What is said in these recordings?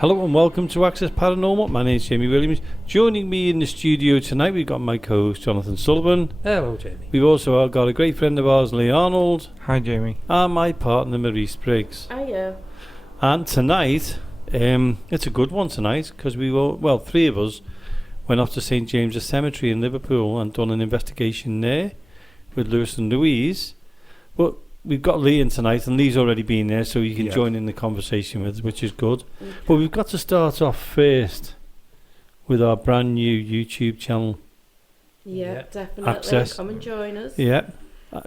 Hello and welcome to Access Paranormal. My name is Jamie Williams. Joining me in the studio tonight, we've got my co-host Jonathan Sullivan. Hello, Jamie. We've also got a great friend of ours, Lee Arnold. Hi, Jamie. And my partner, Marie Spriggs. Hiya. And tonight, it's a good one tonight because three of us went off to St James's Cemetery in Liverpool and done an investigation there with Marie and Louise. But we've got Lee in tonight, and Lee's already been there, so you can join in the conversation with us, which is good. Okay. But we've got to start off first with our brand new YouTube channel. Yeah, definitely. Access. Come and join us. Yeah.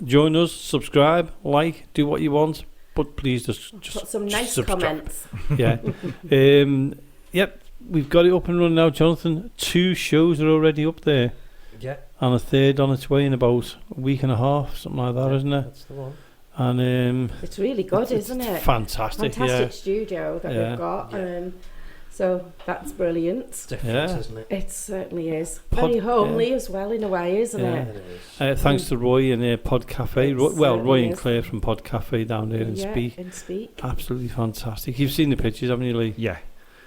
Join us, subscribe, like, do what you want, but please just put some nice subscribe. Comments. Yeah. Yep, we've got it up and running now, Jonathan. 2 shows are already up there. Yeah. And a third on its way in about a week and a half, something like that, isn't it? That's the one. And it's really good, isn't it? Fantastic studio that we've got. Yeah. So that's brilliant. It's different, isn't it? It certainly is. Very homely as well, in a way, isn't it? It is. Thanks to Roy and Pod Cafe. Roy and Claire from Pod Cafe down there in Speak. Absolutely fantastic. You've seen the pictures, haven't you, Lee? Yeah.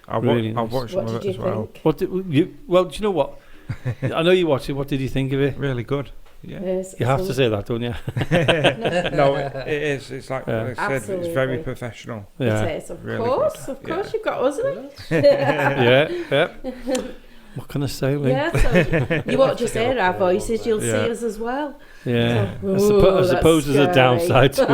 I've watched some of it as well. What did you? Well, do you know what? I know you watched it. What did you think of it? Really good. Yeah. You have to say that, don't you? No, it is. It's like I said, it's very professional. Yeah. It is, of course, you've got us, isn't it? Yeah. What can I say, Lee? Yeah, so you won't just hear our voices, you'll see us as well. Yeah, so, I suppose there's a downside to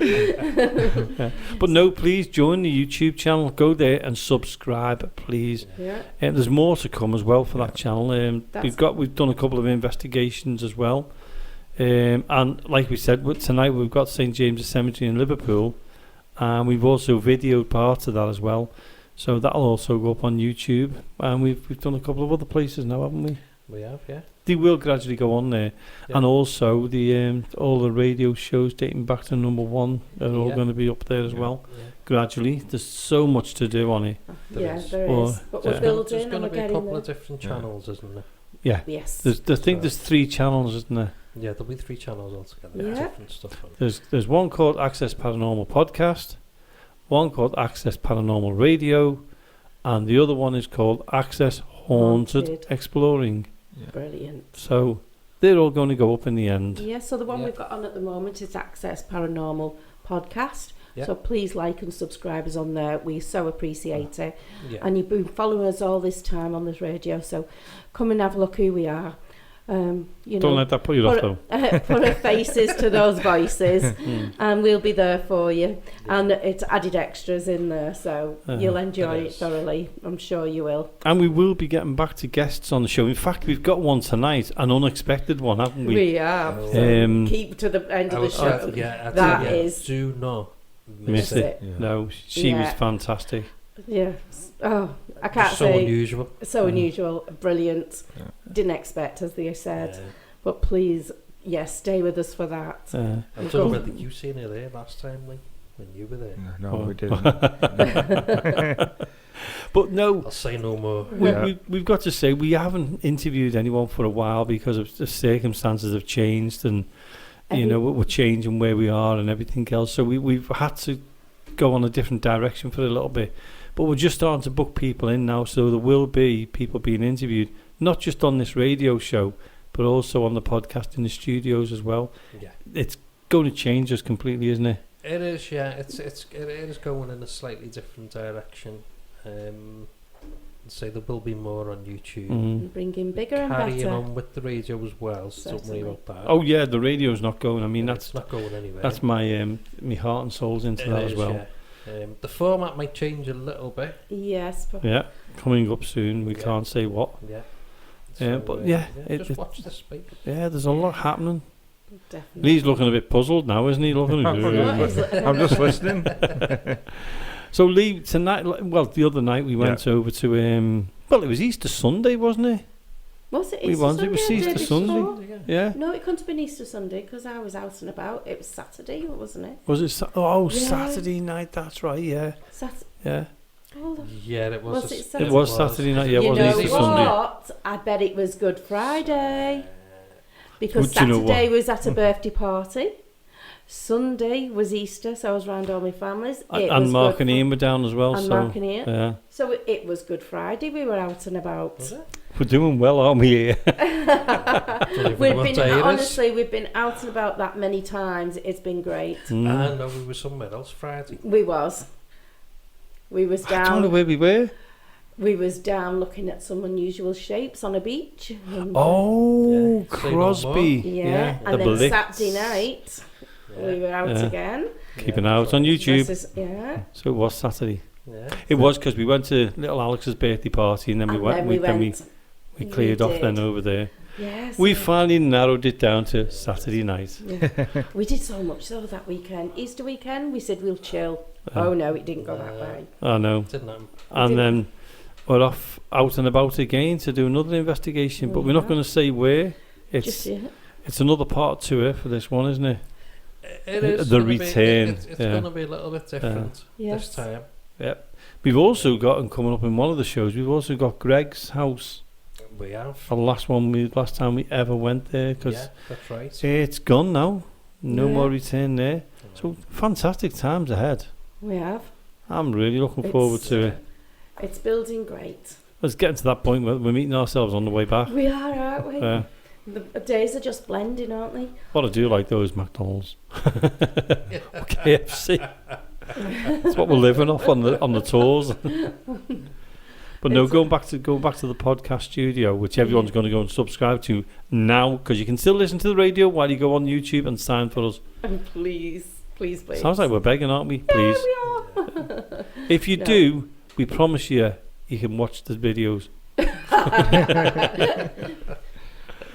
it. But no, please join the YouTube channel. Go there and subscribe, please. Yeah. There's more to come as well for that channel. We've done a couple of investigations as well, and like we said, tonight we've got St James's Cemetery in Liverpool, and we've also videoed parts of that as well. So that'll also go up on YouTube, and we've done a couple of other places now, haven't we? We have, yeah. They will gradually go on there, and also the all the radio shows dating back to number 1 are all going to be up there as well. Yeah. Gradually, there's so much to do on it. There is. But we're building. There's going to be a couple of different channels, isn't there? Yeah. Yes. There's 3 channels, isn't there? Yeah, there'll be 3 channels altogether. Yeah. Different stuff. There's one called Access Paranormal Podcast, one called Access Paranormal Radio, and the other one is called Access Haunted Exploring. Yeah. Brilliant. So they're all going to go up in the end. Yeah, so the one we've got on at the moment is Access Paranormal Podcast. Yeah. So please like and subscribe us on there. We so appreciate it. Yeah. And you've been following us all this time on this radio, so come and have a look who we are. Don't let that put you off, though. Put our faces to those voices, and we'll be there for you. Yeah. And it's added extras in there, so you'll enjoy it thoroughly. I'm sure you will. And we will be getting back to guests on the show. In fact, we've got one tonight, an unexpected one, haven't we? We have. So keep to the end of the show. Do not miss it. Yeah. No, she was fantastic. Yeah. Oh, I can't say. So unusual. So unusual. Brilliant. Yeah. Didn't expect, as they said. Yeah. But please, stay with us for that. I don't know whether you seen her there last time, Lee, when you were there. No, we didn't. But no. I'll say no more. We've got to say, we haven't interviewed anyone for a while because of the circumstances have changed, and we're changing where we are and everything else. So we've had to go on a different direction for a little bit. But we're just starting to book people in now, so there will be people being interviewed, not just on this radio show, but also on the podcast in the studios as well. Yeah. It's going to change us completely, isn't it? It is, yeah. It is going in a slightly different direction. So there will be more on YouTube. Bringing bigger and better. Carrying on with the radio as well, so don't worry about that. Oh yeah, the radio's not going. I mean, it's not going anywhere. That's my heart and soul's into that as well. Yeah. The format might change a little bit. Yes. Yeah, coming up soon. We can't say what. Yeah. So, just watch the space. Yeah, there's a lot happening. Definitely. Lee's looking a bit puzzled now, isn't he? I'm just listening. So Lee, tonight, the other night we went over to it was Easter Sunday, wasn't it? Was it Easter Sunday? It was Easter Sunday. Yeah. No, it couldn't have been Easter Sunday because I was out and about. It was Saturday, wasn't it? Was it? Saturday night. That's right. Yeah. Yeah. Yeah, it was. It was Saturday night. Yeah, it wasn't Easter Sunday. What? I bet it was Good Friday because Saturday was at a birthday party, Sunday was Easter, so I was round all my families. And Mark and Ian were down as well. And so, Mark and Ian. Yeah. So it was Good Friday. We were out and about. Was it? We're doing well, aren't we? Here? We've been out and about that many times. It's been great. I know we were somewhere else Friday. We was down. I don't know where we were. We was down looking at some unusual shapes on a beach. Oh, Yeah. Crosby. Yeah. And then Saturday night, we were out again. Keep an eye out on YouTube. So it was Saturday. Yeah. It was because we went to little Alex's birthday party and then we cleared off then over there. Yes. We finally narrowed it down to Saturday night. Yeah. We did so much though that weekend. Easter weekend, we said we'll chill. Oh no, it didn't go that way. I know. Didn't happen. And then we're off out and about again to do another investigation, but we're not going to say where. It's another part to it for this one, isn't it? It is. The return. It's going to be a little bit different this time. Yep. We've also got, and coming up in one of the shows, we've also got Greg's house. We have. The last time we ever went there, because that's right. It's gone now. No more return there. So fantastic times ahead. We have. I'm really looking forward to it. It's building great. It's getting to that point where we're meeting ourselves on the way back. We are, aren't we? The days are just blending, aren't they? What I do like those McDonald's, KFC. That's what we're living off on the tours. But no, going back to the podcast studio, which everyone's going to go and subscribe to now, because you can still listen to the radio while you go on YouTube and sign for us. And please. Sounds like we're begging, aren't we? Please. Yeah, we are. If you do, we promise you can watch the videos.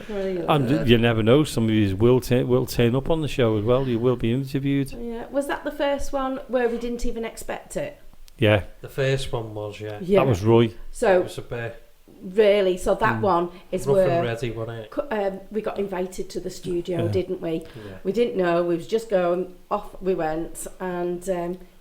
And you never know, some of you will turn up on the show as well. You will be interviewed. Yeah. Was that the first one where we didn't even expect it? Yeah. The first one was, yeah. That was Roy. So it was a bit really, so that one is rough where and ready, wasn't it? We got invited to the studio, didn't we? Yeah. We didn't know. We was just going off. We went, and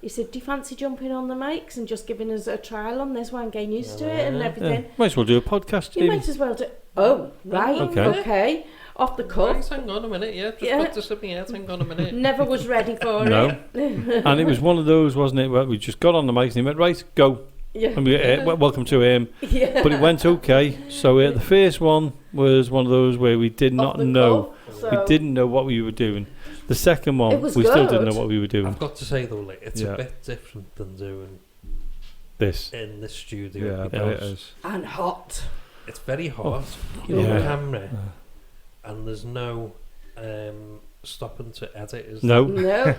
he said, "Do you fancy jumping on the mics and just giving us a trial on this one, getting used to it and everything?" Might as well do a podcast. You might as well do. Oh, right. Okay. Off the cuff. Right, hang on a minute. Just put this in my head. Hang on a minute. Never was ready for it. And it was one of those, wasn't it? Where we just got on the mics and he went, "Right, go." Yeah. And we welcome to him. Yeah. But it went okay. So the first one was one of those where we did not know. We didn't know what we were doing. The second one, we still didn't know what we were doing. I've got to say though, it's a bit different than doing this in the studio. Yeah, it is. And hot. It's very hot. You're on camera, and there's no stopping to edit. Is no.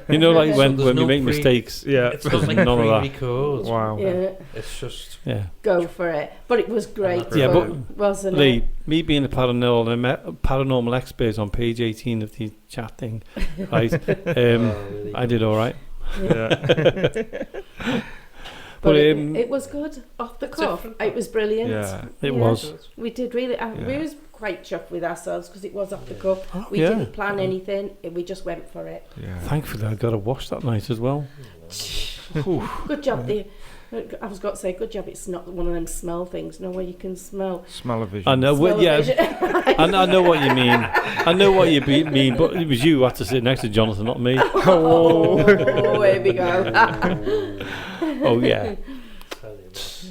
You know, like when we make mistakes. Yeah, it's not like none of that. Pre-record. Wow. Yeah. It's just go for it. But it was great. Yeah, but wasn't Lee, it? me being a paranormal expert on page 18 of the chat thing, right? Really? I did all right. Yeah. But it was good off the cuff. It was brilliant. Yeah, it was. We did really. We was quite chuffed with ourselves because it was off the cuff. We didn't plan anything. We just went for it. Yeah. Thankfully, I got a wash that night as well. Good job. I was got to say, good job. It's not one of them smell things. No, where you can smell. Smell-o-vision. I know. I know what you mean. I know what you mean. But it was you who had to sit next to Jonathan, not me. Oh, here we go. Oh yeah.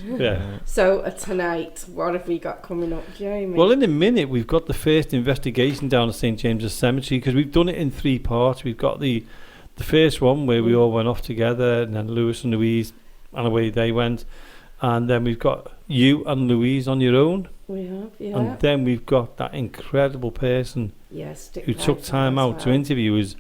Yeah. So tonight, what have we got coming up, Jamie? Well, in a minute, we've got the first investigation down at St James's Cemetery, because we've done it in 3 parts. We've got the first one where we all went off together, and then Lewis and Louise, and away they went. And then we've got you and Louise on your own. We have, yeah. And then we've got that incredible person who took time out to interview us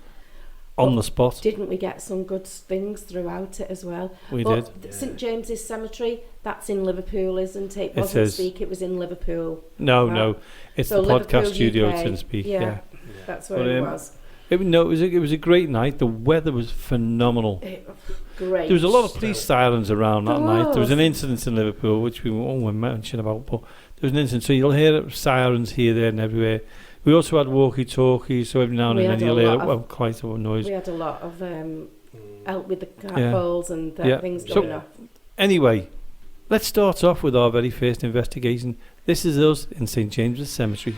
on the spot. Didn't we get some good things throughout it as well? We did. St James's Cemetery, that's in Liverpool, isn't it? It was in Liverpool. No, it's the Liverpool, podcast studio UK. in Speak. Yeah, that's where it was. It was a great night. The weather was phenomenal. Great. There was a lot of police sirens around that night. There was an incident in Liverpool, which we won't mention about, but there was an incident. So you'll hear sirens here, there, and everywhere. We also had walkie-talkies, so every now and then you'll hear quite a noise. We had a lot of help with the cat balls and things going off. Anyway, let's start off with our very first investigation. This is us in St James's Cemetery.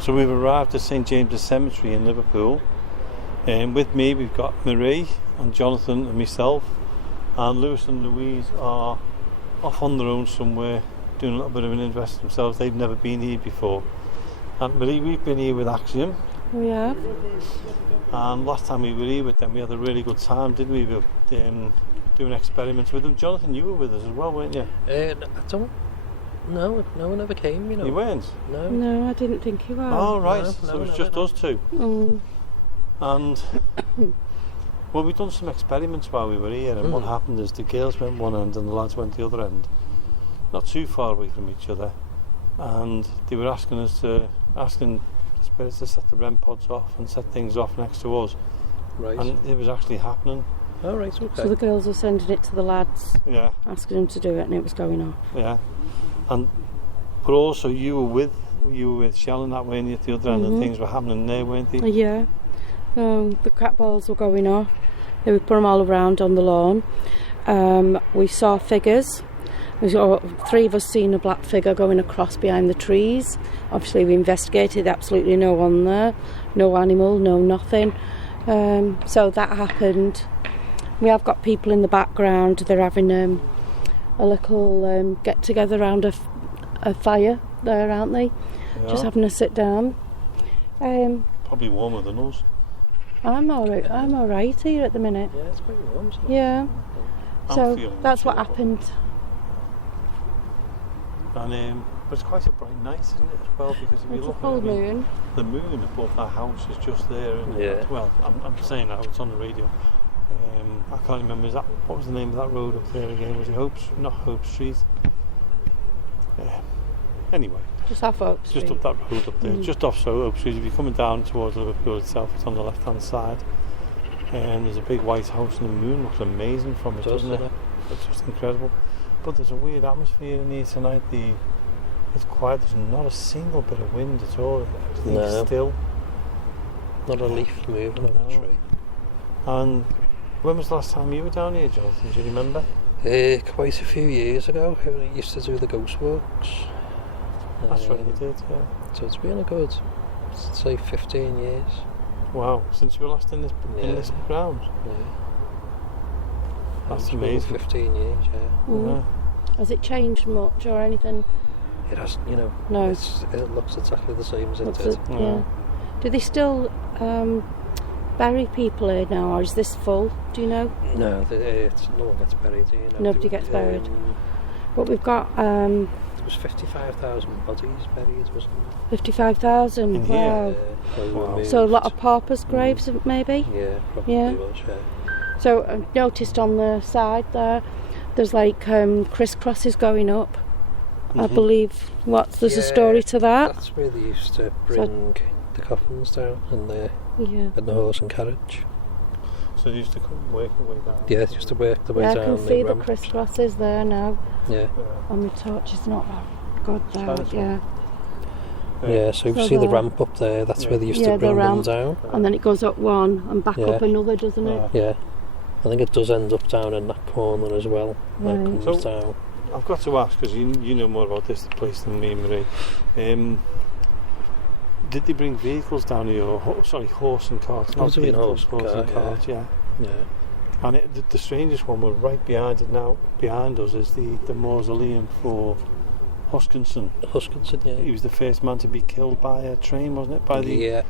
So we've arrived at St James's Cemetery in Liverpool, and with me we've got Marie and Jonathan and myself, and Lewis and Louise are off on their own somewhere doing a little bit of an interest themselves. They've never been here before. And Marie, we've been here with Axiom. We have. And last time we were here with them, we had a really good time, didn't we? We were doing experiments with them. Jonathan, you were with us as well, weren't you? I don't. No one ever came. You weren't? No, I didn't think you were. Oh, right. No, So it was just us two. Oh. And well, we've done some experiments while we were here, and what happened is the girls went one end and the lads went the other end, not too far away from each other, and they were asking the spirits to set the REM pods off and set things off next to us. Right. And it was actually happening. Oh, right, okay. So the girls were sending it to the lads, Yeah. asking them to do it, and it was going off. Yeah. And but also you were with Shellen that way, and at the other end, and things were happening there, weren't they? Yeah. The cat balls were going off. We put them all around on the lawn. We saw figures. We saw 3 of us seen a black figure going across behind the trees. Obviously we investigated, absolutely no one there, no animal, no nothing. So that happened. We have got people in the background. They're having a little get together around a fire there, aren't they? Yeah. Just having a sit down. Probably warmer than us. I'm all right here at the minute. Yeah, it's pretty warm, isn't it? Yeah. I'm So feeling that's what chill. happened. And but it's quite a bright night, isn't it, as well? Because if you It's a look full at moon. the moon above that house is just there. And Yeah. Well, I'm saying now it's on the radio. I can't remember. What was the name of that road up there again? Was it Not Hope Street? Anyway, Just off Oak Street. just up that road up there, just off Hope Street. If you're coming down towards Liverpool itself, it's on the left-hand side. And there's a big white house, and the moon looks amazing from it, doesn't it? It's just incredible. But there's a weird atmosphere in here tonight. It's quiet. There's not a single bit of wind at all. Everything's still. Not a leaf moving on the tree. And when was the last time you were down here, Jonathan? Do you remember? Quite a few years ago, I used to do the ghost walks. That's right, you did, yeah. So it's been a good, say, 15 years. Wow, since you were last in this ground. Yeah. That's It's been amazing. 15 years, yeah. Yeah. Has it changed much or anything? It hasn't, No. it looks exactly the same as it What's did. it? Yeah. Do they still bury people here now, or is this full? Do you know? No, no one gets buried here. Nobody gets buried. But we've got There was 55,000 bodies buried, wasn't there? 55,000. In here? Wow. Wow. So a lot of paupers' graves, maybe. Yeah, probably Yeah. was, yeah. So I've noticed on the side there's like crisscrosses going up. I believe. There's a story to that. That's where they used to bring the coffins down in the horse and carriage. So they used to come work the way down. Yeah, just to work the way Yeah, down. I can see the ramp. crisscrosses there now. Yeah. And the torch is not that good there. That's Yeah. Yeah, so you So see the the- ramp up there, that's where they used Yeah, to the bring them ramp. down. And then it goes up one and back up another, doesn't it? Yeah. I think it does end up down in that corner as well. That Right. comes So- down. I've got to ask, because you know more about this place than me, Marie. Did they bring vehicles down here, or horse and carts? Must have been vehicles, horse and cart, carts, yeah. Yeah. And the strangest one, we're right behind it now. Behind us is the mausoleum for Hoskinson. Huskinson, yeah. He was the first man to be killed by a train, wasn't it? By the Yeah.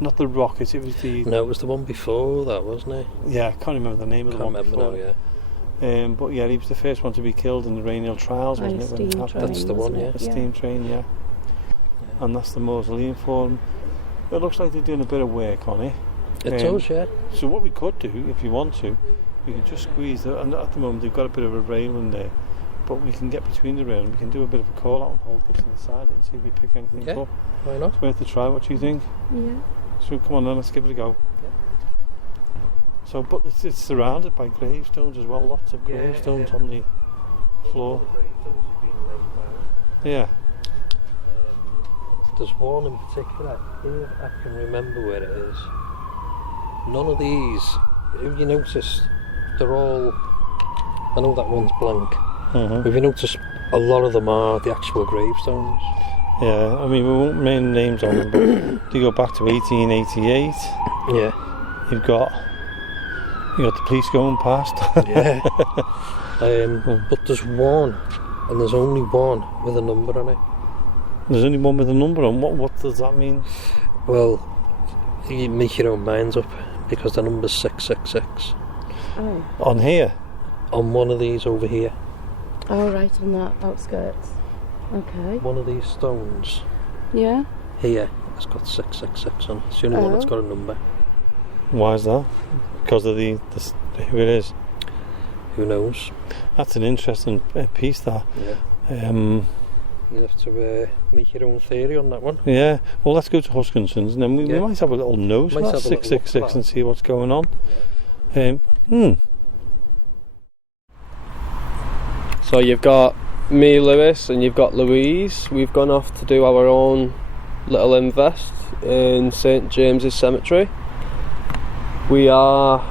not the rocket. It was the No, it was the one before that, wasn't it? yeah. I can't remember the name of the Can't one remember before. now, yeah. But yeah, he was the first one to be killed in the Rainier trials, By a wasn't it? when it steam happened? train. That's the wasn't one, it? A steam train, yeah. And that's the mausoleum for him. It looks like they're doing a bit of work on it. It does, yeah. So what we could do, if you want to, we could just squeeze the, and at the moment they've got a bit of a railing there, but we can get between the rail and we can do a bit of a call out and hold this inside and see if we pick anything Yeah. up. Why not? It's worth a try. What do you think? Yeah. So come on then, let's give it a go. Yeah. So, but it's surrounded by gravestones as well. Lots of gravestones on the floor. Yeah. There's one in particular, if I can remember where it is. None of these, if you notice, they're all, I know that one's blank, Mm-hmm. but if you notice, a lot of them are the actual gravestones. Yeah, I mean, we won't name names on them, but they go back to 1888. Yeah. You got the police going past. Yeah. But there's one, and there's only one with a number on it. There's only one with a number on. What does that mean? Well, you make your own minds up, because the number's 666. Oh. On here? On one of these over here. Oh, right, on that outskirts. Okay. One of these stones Yeah. here has got 666 on it. It's the only one that's got a number. Why is that? Because of who it is? Who knows? That's an interesting piece, that. Yeah. You'll have to make your own theory on that one. Yeah. Well, let's go to Huskinson's, and then we might have a little nose for that 666 and see what's going on. Yeah. So you've got me, Lewis, and you've got Louise. We've gone off to do our own little invest in St James's Cemetery. We are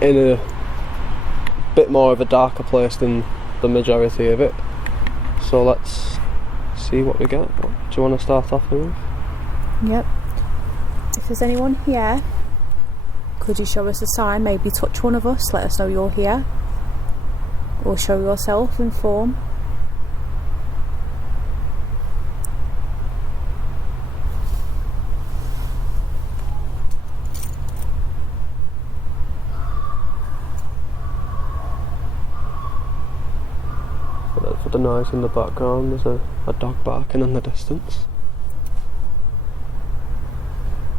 in a bit more of a darker place than the majority of it. So let's see what we get. Do you want to start off with? Yep. If there's anyone here, could you show us a sign? Maybe touch one of us, let us know you're here. Or show yourself in form. For the noise in the background, there's a dog barking in the distance.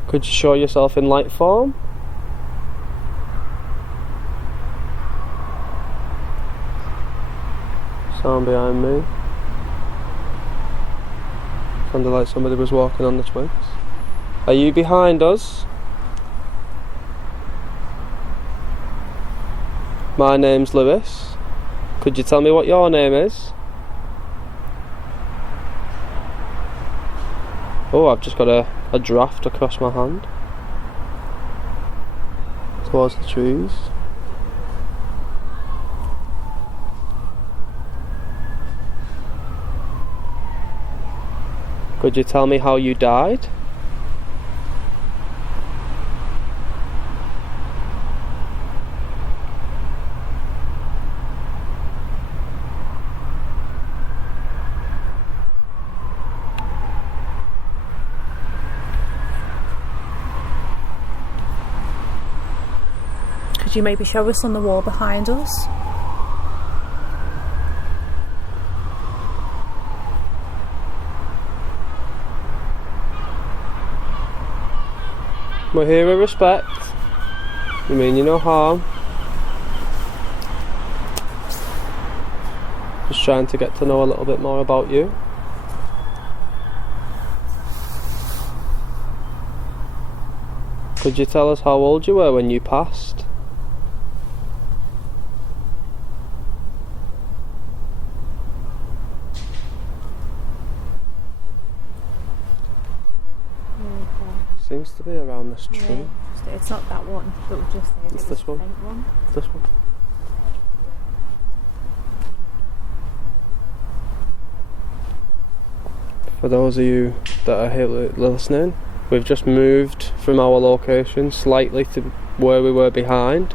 Could you show yourself in light form? Sound behind me. Sounded like somebody was walking on the twigs. Are you behind us? My name's Lewis. Could you tell me what your name is? Oh, I've just got a draft across my hand towards the trees. Could you tell me how you died? Could you maybe show us on the wall behind us? We're here with respect. We mean you no harm. Just trying to get to know a little bit more about you. Could you tell us how old you were when you passed? Seems to be around this tree. Yeah, it's not that one, but we've just said It's this one. This one. For those of you that are here listening, we've just moved from our location slightly to where we were behind.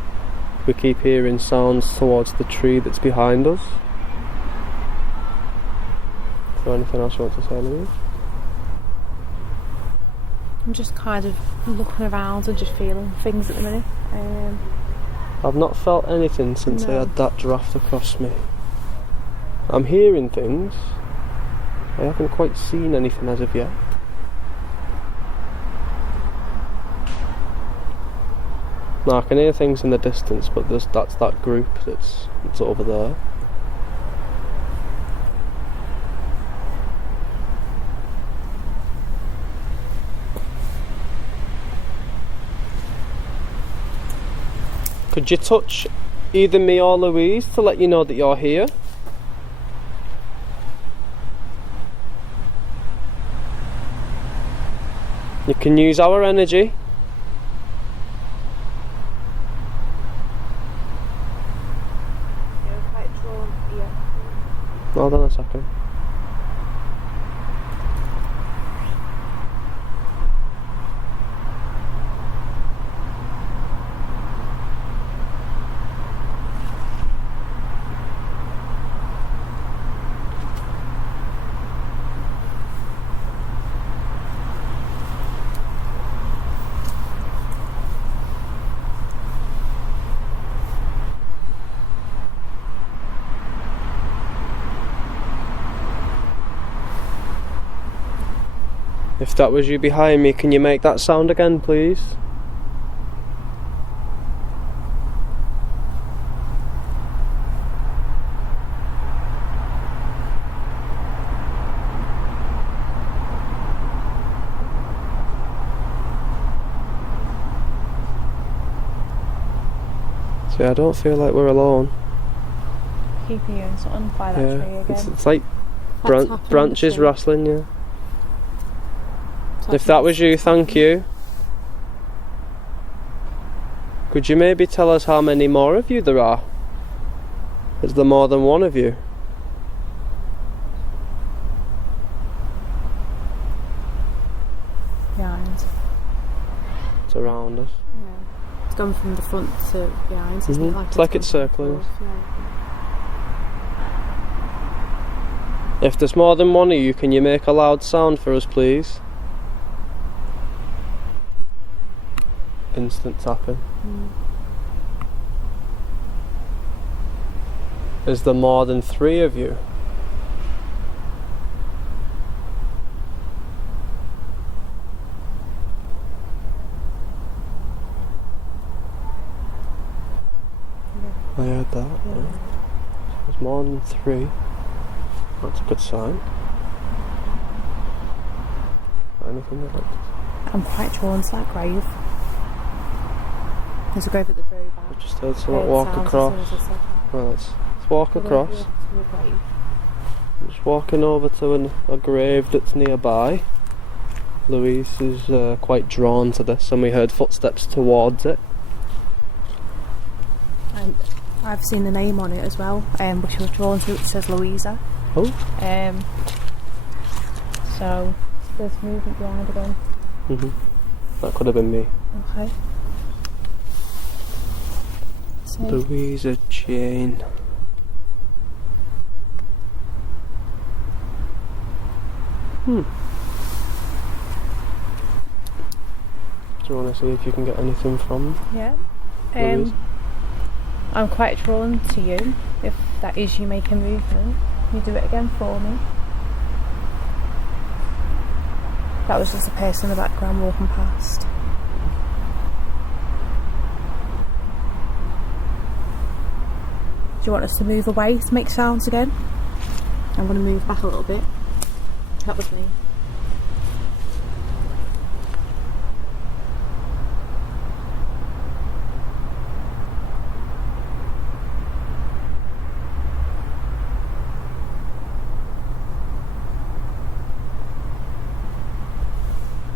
We keep hearing sounds towards the tree that's behind us. Is there anything else you want to say, Louise? I'm just kind of looking around and just feeling things at the minute. I've not felt anything since I had that draft across me. I'm hearing things. I haven't quite seen anything as of yet. Now I can hear things in the distance, but that's that group that's over there. Could you touch either me or Louise to let you know that you're here? You can use our energy. You're quite drawn here. Hold on a second. If that was you behind me, can you make that sound again, please? See, I don't feel like we're alone. Keep hearing something by that tree again. It's like branches rustling, yeah. If that was you, thank you. Could you maybe tell us how many more of you there are? Is there more than one of you? Behind. It's around us. Yeah. It's gone from the front to behind, isn't it? It's like it's circling us. If there's more than one of you, can you make a loud sound for us, please? Instant tapping. Is there more than 3 of you? I heard that. Yeah. There's more than 3. That's a good sign. Anything you'd like to say? I'm quite drawn to that grave. There's a grave at the very back. I've just heard someone walk across. Well, let's walk across. Just walking over to a grave that's nearby. Louise is quite drawn to this, and we heard footsteps towards it. And I've seen the name on it as well, but she was drawn to it, which says Louisa. Oh. So there's movement behind again. That could have been me. Okay. So Louisa Jane. Do you want to see if you can get anything from yeah. Louise? I'm quite drawn to you. If that is you making movement, you do it again for me. That was just a person in the background walking past. Do you want us to move away to make sounds again? I'm going to move back a little bit. That was me.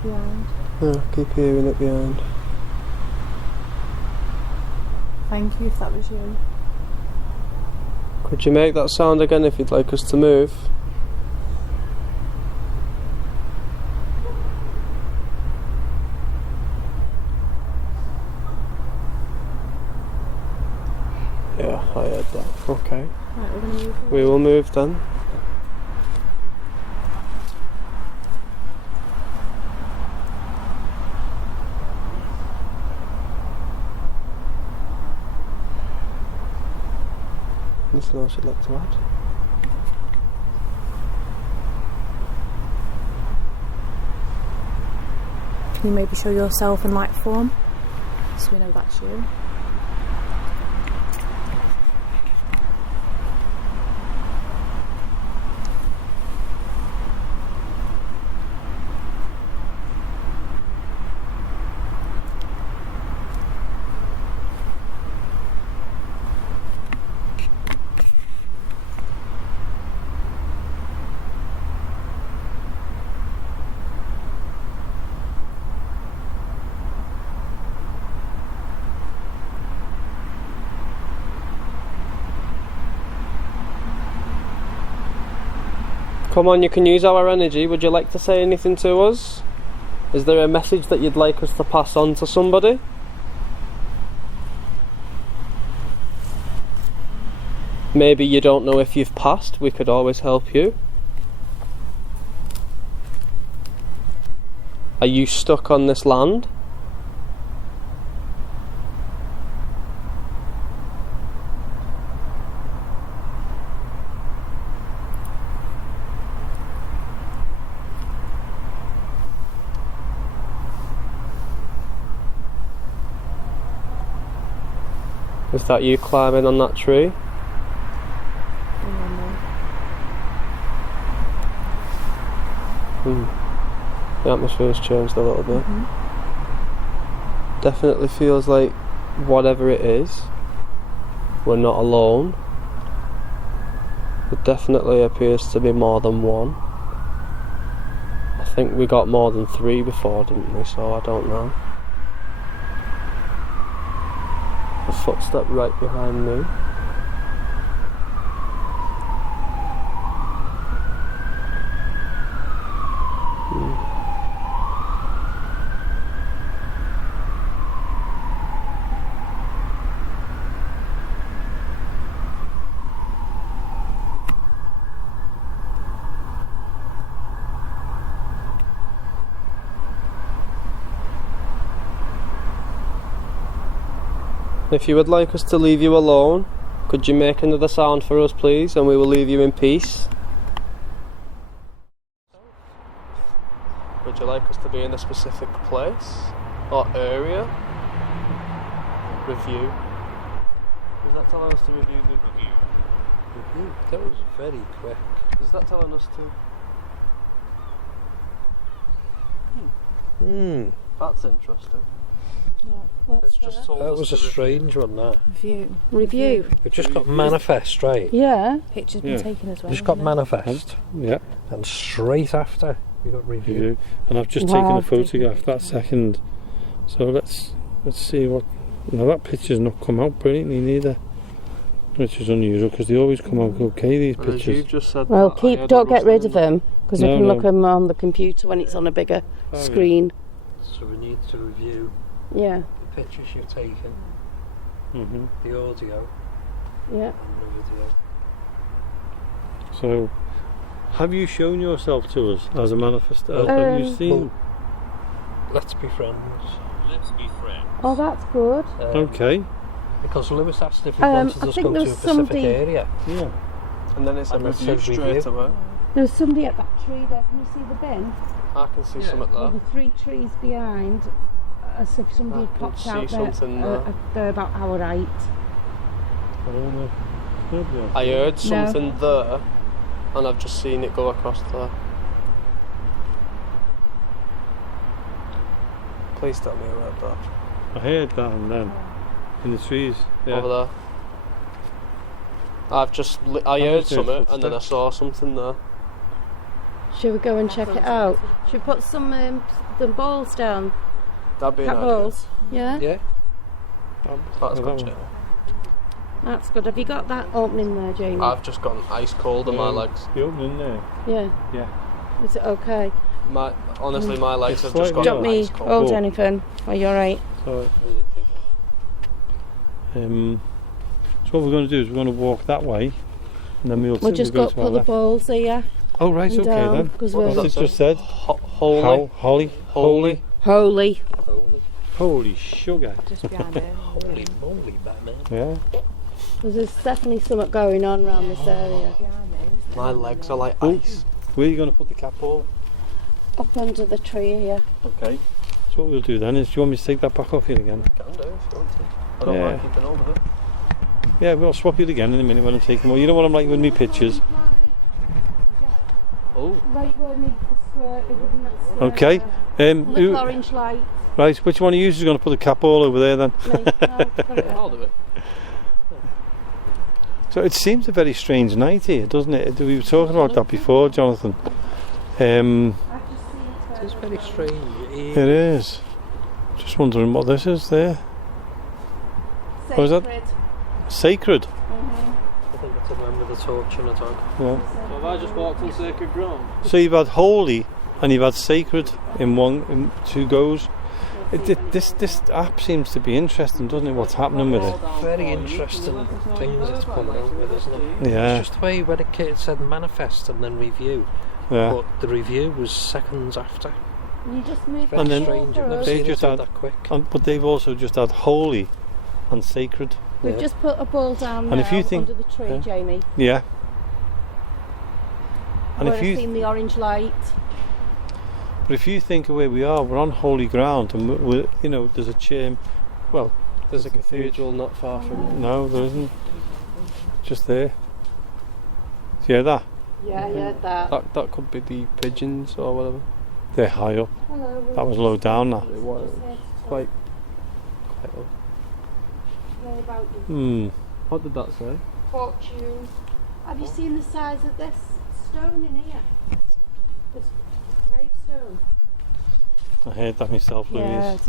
Behind. Yeah, keep hearing it behind. Thank you if that was you. Could you make that sound again if you'd like us to move? Yeah, I heard that. Okay. Right, we're going to move. We will move then. Anything else you'd like to add? Can you maybe show yourself in light form so we know that's you? Come on, you can use our energy. Would you like to say anything to us? Is there a message that you'd like us to pass on to somebody? Maybe you don't know if you've passed, we could always help you. Are you stuck on this land? Is that you climbing on that tree? The atmosphere's changed a little bit. Definitely feels like whatever it is, we're not alone. It definitely appears to be more than one. I think we got more than 3 before, didn't we? So I don't know. A footstep right behind me. If you would like us to leave you alone, could you make another sound for us, please, and we will leave you in peace? Would you like us to be in a specific place or area? Review. Is that telling us to review the review? Review? That was very quick. Is that telling us to? That's interesting. It's just told That us was to a strange one, that. Review. It just got manifest, right? Yeah. Pictures been taken as well. Just got haven't manifest. Yeah. And straight after, you got review. And I've just Wow. taken a photograph that second. So let's see what. Now that picture's not come out brilliantly neither, which is unusual because they always come out okay. These As you pictures. just said. Well, that, I heard don't a get rid rustling of them because we No, can no. look them on the computer when it's on a bigger screen. So we need to review Yeah. the pictures you've taken, Mm-hmm. the audio, Yeah. and the video. So, have you shown yourself to us as a manifest? Have you Um, seen? Let's be friends. Oh, that's good. Okay. Because Lewis asked if he I wanted us to think go there to a was specific somebody- area. Yeah. And then it's a And it review says straight review. away. There was somebody at that tree there. Can you see the bin? I can see some at Well, that. the 3 trees behind, as if somebody I had can popped see out something there. there. They're about our height. I heard something there, and I've just seen it go across there. Please tell me you heard that. I heard that and then in the trees. Yeah. Over there. I heard just heard something, and then I footsteps. saw something there. Should we go and check it out? Should we put some the balls down? That'd be an Cat idea. balls? Yeah? Yeah. That's that good, one. Jamie. That's good. Have you got that opening there, Jamie? I've just gone ice cold in my legs. The opening there. Yeah. Yeah. Is it okay? Honestly, my legs It's have just slightly gone Don't me ice cold. hold Cool. anything. Are you alright? So, so what we're going to do is we're going to walk that way, and then We'll just go to put our the left. balls here. Oh right, and okay down, then. 'cause What we're does It that just said Holy. holy. Holy. holy. Holy sugar. Just behind it. Holy moly, Batman. Yeah. There's definitely something going on around this area. My legs are like Oh. ice. Where are you going to put the cat ball? Up under the tree here. Okay. So what we'll do then is, do you want me to take that back off you again? Can do if you want to. I don't Yeah. mind keeping hold of it. Yeah, we'll swap it again in a minute when I'm taking more. You know what I'm like with me pictures. Oh. Right where me the squirt. Okay. Little orange light. Right, which one of you is going to put the cat ball over there then? Me. I'll do it. So it seems a very strange night here, doesn't it? We were talking about that before, Jonathan. It's very strange. It is. Just wondering what this is there. Sacred. Oh, is that sacred? I think it's a man with a torch and a dog. Yeah. So have I just walked on sacred ground? So you've had holy and you've had sacred in 2 goes. This app seems to be interesting, doesn't it? What's happening with it? Very interesting things it's coming out with, isn't it? Yeah. It's just the way when it said manifest and then review. Yeah. But the review was seconds after. You just move Very And then strange. I've never they seen it just do had- that quick. But they've also just had holy and sacred. We've Yeah. just put a ball down And now if you think- under the tree, yeah. Jamie. Yeah. And Where if I've you seen the orange light. But if you think of where we are, we're on holy ground, and we're you know, there's a chain. Well, There's a cathedral not far from it. No, there isn't. Just there. Do you hear that? Yeah, I heard that. That could be the pigeons or whatever. They're high up. Hello. That was low down, that. It was quite up. Hear about you. Hmm. What did that say? Fortune. Have you seen the size of this stone in here? This gravestone. I heard that myself, Louise.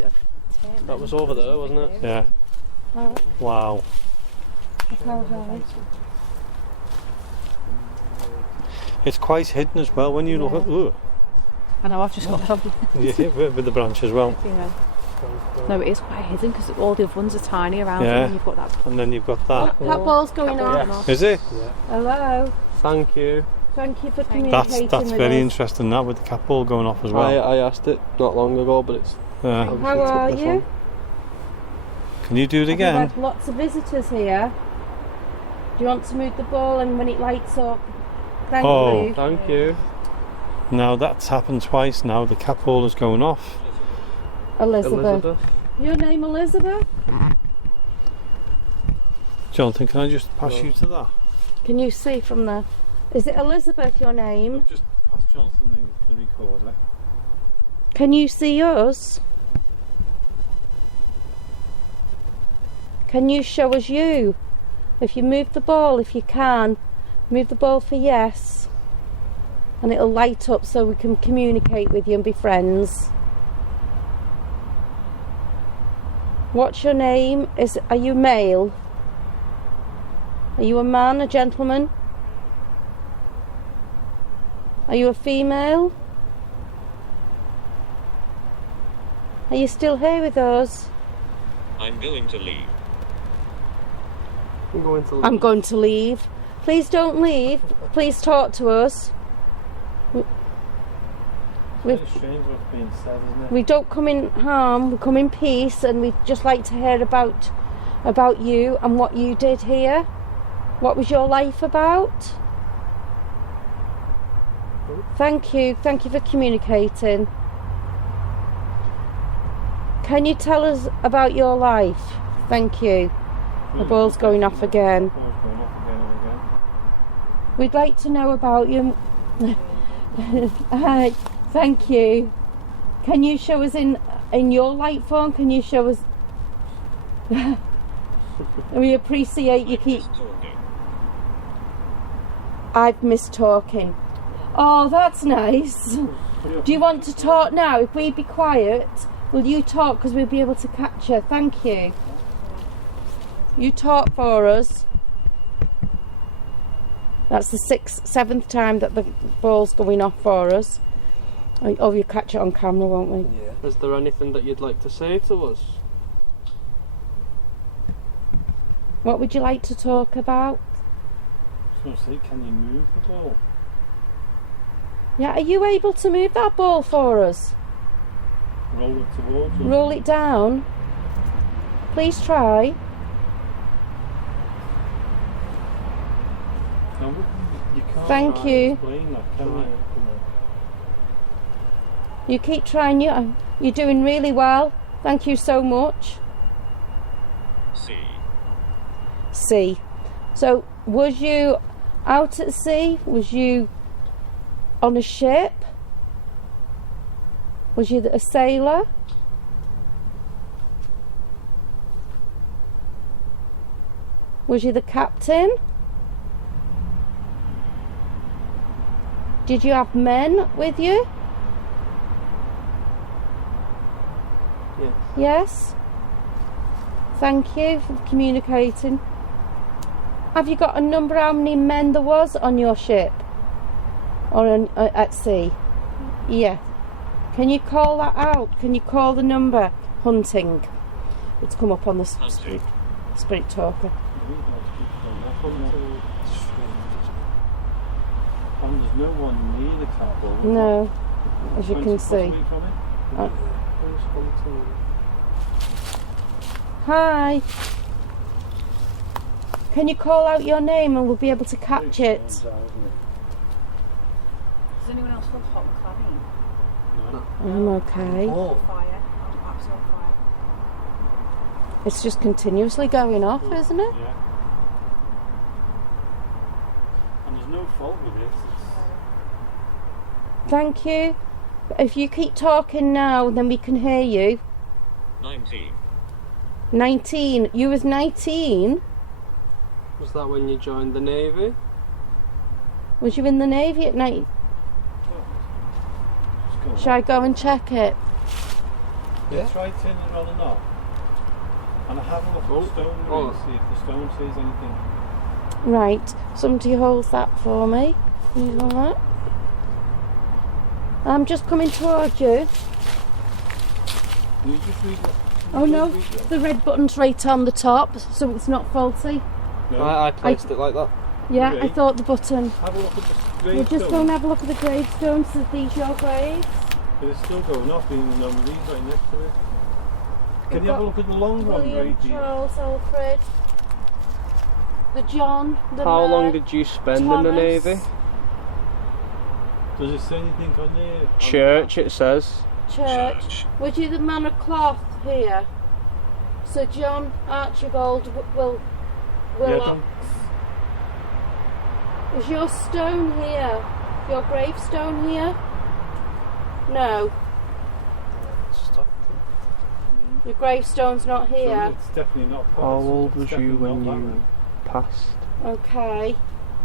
That was over there, wasn't it? Yeah. Oh, Wow. look how high. It's quite hidden as well when you look at. Ooh. I know, I've just got some. Yeah, with the branch as well. No, it is quite hidden because all the other ones are tiny around Yeah. it, and you've got that. And then you've got that. Oh, that ball's going on. Is it? Hello. Thank you. Thank you for communicating That's with very us. interesting, that, with the cat ball going off as well. I asked it not long ago, but it's Yeah. obviously How took are this you? one. Can you do it We've again? had lots of visitors here. Do you want to move the ball and when it lights up? Thank Oh. you. Thank you. Now that's happened twice now. The cat ball is going off. Elizabeth. Your name Elizabeth? Jonathan, can I just pass you to that? Can you see from the... Is it Elizabeth, your name? Just pass Jonathan the recorder. Can you see us? Can you show us you? If you move the ball, if you can, move the ball for yes. And it'll light up so we can communicate with you and be friends. What's your name? Are you male? Are you a man, a gentleman? Are you a female? Are you still here with us? I'm going to leave. I'm going to leave. Please don't leave. Please talk to us. It's strange what's being said, isn't it? We don't come in harm, we come in peace, and we'd just like to hear about you and what you did here. What was your life about? Thank you for communicating. Can you tell us about your life? Thank you. The ball's going off again. We'd like to know about you. Thank you. Can you show us in your light phone? Can you show us? We appreciate you keep. I've missed talking. Oh, that's nice. Do you want to talk now? If we be quiet, will you talk? Because we'll be able to catch her. Thank you. You talk for us. That's the 7th time that the ball's going off for us. Oh, we'll catch it on camera, won't we? Yeah. Is there anything that you'd like to say to us? What would you like to talk about? So say, can you move the ball? Yeah, are you able to move that ball for us? Roll it towards us. Roll it down. Please try. No, you can't Thank try and you. explain that, can you? You keep trying. You're doing really well. Thank you so much. C. So, was you out at sea? Was you on a ship? Was you a sailor? Was you the captain? Did you have men with you? Yes. Yes. Thank you for communicating. Have you got a number how many men there was on your ship? Or at sea? Yeah. Can you call that out? Can you call the number? Hunting. It's come up on the spirit talker. And there's no one near the cat ball. No, as you can see. Hi. Can you call out your name and we'll be able to catch it? Does anyone else feel hot and clammy? I'm okay. Fire. I'm absolutely on fire. It's just continuously going off, isn't it? Yeah. And there's no fault with it. Thank you. If you keep talking now, then we can hear you. 19. 19. You was 19? Was that when you joined the Navy? Was you in the Navy at night? Shall I go and check it? Yeah. Try turning it on and off. And I have a look at the stone and see if the stone says anything. Right. Somebody holds that for me. You know that? I'm just coming towards you. Can you just read what? Oh no, the red button's right on the top, so it's not faulty. No. I placed it like that. Yeah, Okay. I thought the button. Have a look at the We're gravestone. just going to have a look at the gravestones. Is these your graves? But it's still going off, even though Marie's right next to it. Can We've you have a got look at the long one, William, Marie? Charles, Alfred, the John, the How long Mary, did you spend in the Thomas. Navy? Does it say anything on there? Church, it says. Church. Was you the man of cloth here? Sir John Archibald Willocks. Is your stone here? Your gravestone here? No. Your gravestone's not So here. it's definitely not. How old was you when you passed? Okay.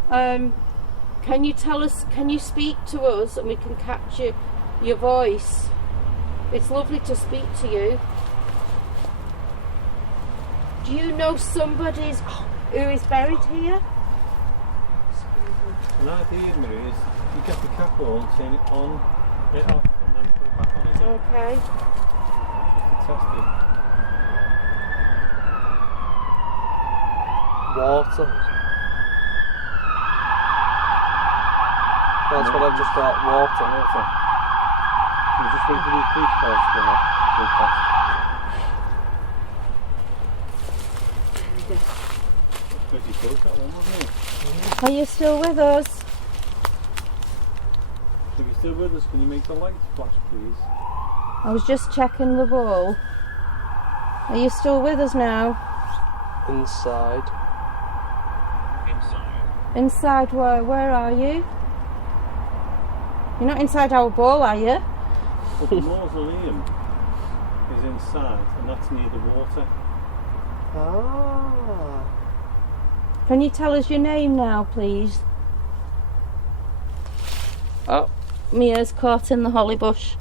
Can you tell us, can you speak to us and we can capture your voice? It's lovely to speak to you. Do you know somebody who is buried here? An idea, Marie, is you get the cap on, turn it on, it off, and then put it back on again. Okay. Test it. Water. That's what I've just got, water. You just wait for these police cars to come up. Go past. Pretty close, that one, wasn't it? Are you still with us? If you're still with us, can you make the lights flash, please? I was just checking the wall. Are you still with us now? Inside. Inside. Inside where? Where are you? You're not inside our ball, are you? But the mausoleum is inside, and that's near the water. Ah. Can you tell us your name now, please? Oh, Mia's caught in the holly bush.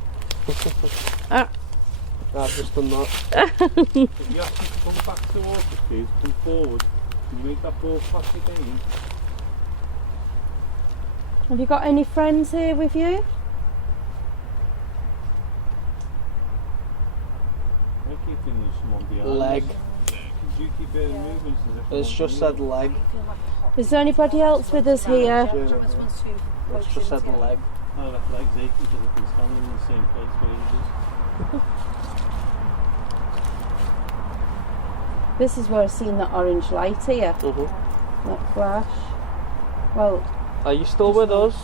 Ah. I've just done that. If you ask me to come back towards us, please, come forward, and make that ball flash again. Have you got any friends here with you? I keep thinking there's someone behind Leg. us. Could you keep hearing movements as if It's just said leg. Is there anybody else with us here? It's just said leg. Oh, that leg's aching because I've been standing in the same place for ages. This is where I've seen that orange light here. That flash. Well, Are you still with us?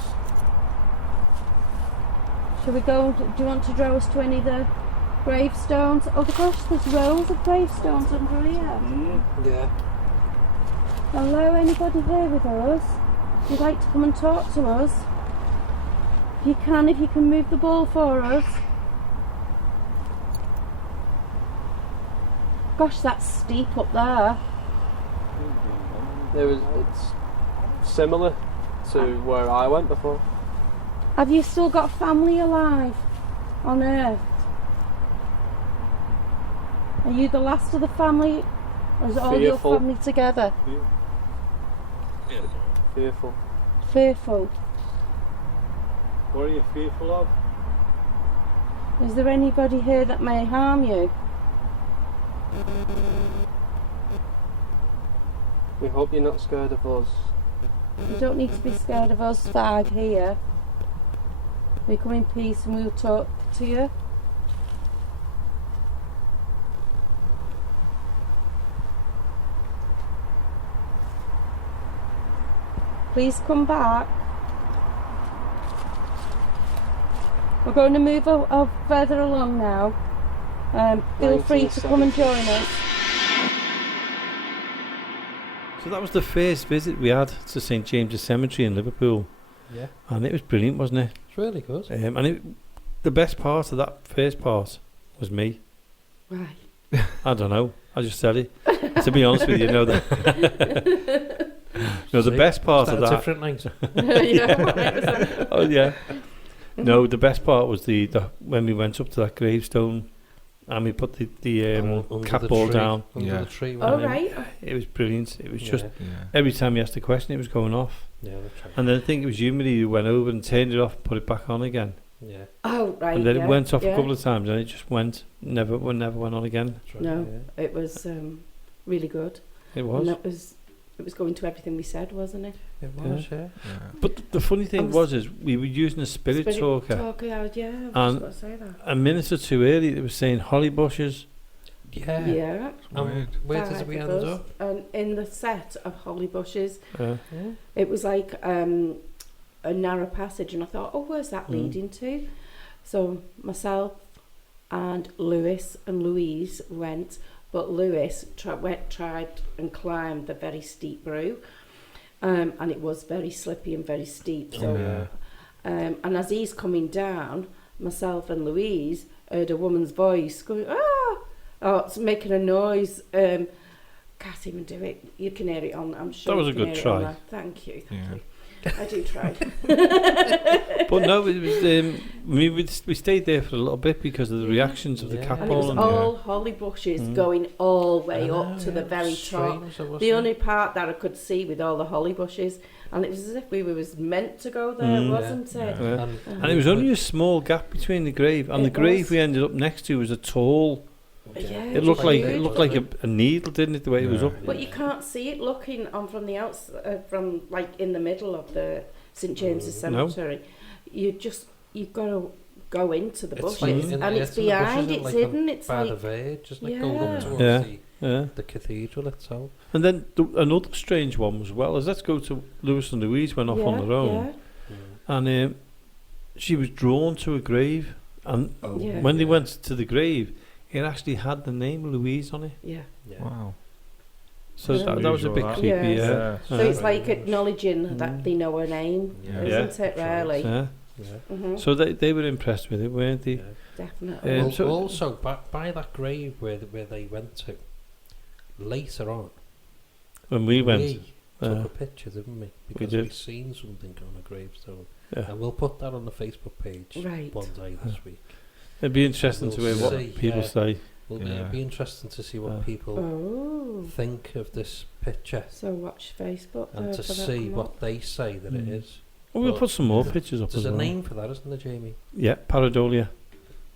shall we go? Do you want to draw us to any of the gravestones? Oh gosh, there's rows of gravestones under here. Yeah. Hello, anybody here with us? If you'd like to come and talk to us, if you can move the ball for us. Gosh, that's steep up there. It's similar to where I went before. Have you still got family alive on Earth? Are you the last of the family? Or is all your Fearful. family together? Fearful. Fearful. What are you fearful of? Is there anybody here that may harm you? We hope you're not scared of us. You don't need to be scared of us five here. We come in peace and we'll talk to you. Please come back. We're going to move further along now. Feel free to come and join us. So that was the first visit we had to St James's Cemetery in Liverpool. Yeah. And it was brilliant, wasn't it? It's really good. The best part of that first part was me. Right. I don't know. I just said it. To be honest with you, the best part of that. Different night. Yeah. Oh yeah. No, the best part was the when we went up to that gravestone and we put the cap ball down. Under the tree. Oh, right. It was brilliant. It was just Yeah. every time you asked a question, it was going off. Yeah, that's right. And then I think it was you, Marie, who went over and turned it off and put it back on again. Yeah. Oh, right. And then it went off yeah. a couple of times and it just went, never went on again. That's right. No, Yeah. it was really good. It And was. it was going to everything we said, wasn't it? It was, yeah. But the funny thing is we were using a spirit talker. Yeah, I was just And going to say that. a minute or two earlier, it was saying holly bushes. Yeah. Yeah. Where did we end up? And in the set of holly bushes, Yeah. it was like a narrow passage, and I thought, oh, where's that leading to? So myself and Lewis and Louise went, but Lewis tried and climbed the very steep route, and it was very slippy and very steep. So, and as he's coming down, myself and Louise heard a woman's voice going, ah! Oh, it's making a noise. Can't even do it. You can hear it on. I'm sure that was you a can good hear try. it on thank you. Yeah. I do try. But no, it was. We stayed there for a little bit because of the reactions of the Yeah. cat And it was ball. all holly bushes going all the way up to the very top. The only part that I could see with all the holly bushes, and it was as if we was meant to go there, wasn't it? Yeah. And it was only a small gap between the grave and the grave we ended up next to was a tall. Yeah, It looked like a needle, didn't it? The way it was up. But you can't see it looking on from the outside, from like in the middle of the St James's Cemetery. You've got to go into the bushes, and it's behind, it's hidden. It's by like the verge, just like yeah. going up towards Yeah. the cathedral itself. And then another strange one as well is let's go to Lewis and Louise went off on their own, and she was drawn to a grave, and when they went to the grave, it actually had the name Louise on it. Yeah. Wow. So that was a bit creepy. Yeah. So it's like acknowledging that they know her name, isn't it? Really. Yeah. Mm-hmm. So they were impressed with it, weren't they? Definitely. So also, by that grave where they went to, later on, when we went, we took a picture, didn't we? Because did. we've seen something on a gravestone. Yeah. And we'll put that on the Facebook page one day this week. It'd be interesting to hear what people say. It'd be interesting to see what people think of this picture. So watch Facebook and to see what they say that it is. Well, we'll put some more pictures up. There's as a well. name for that, isn't there, Jamie? Yeah, pareidolia.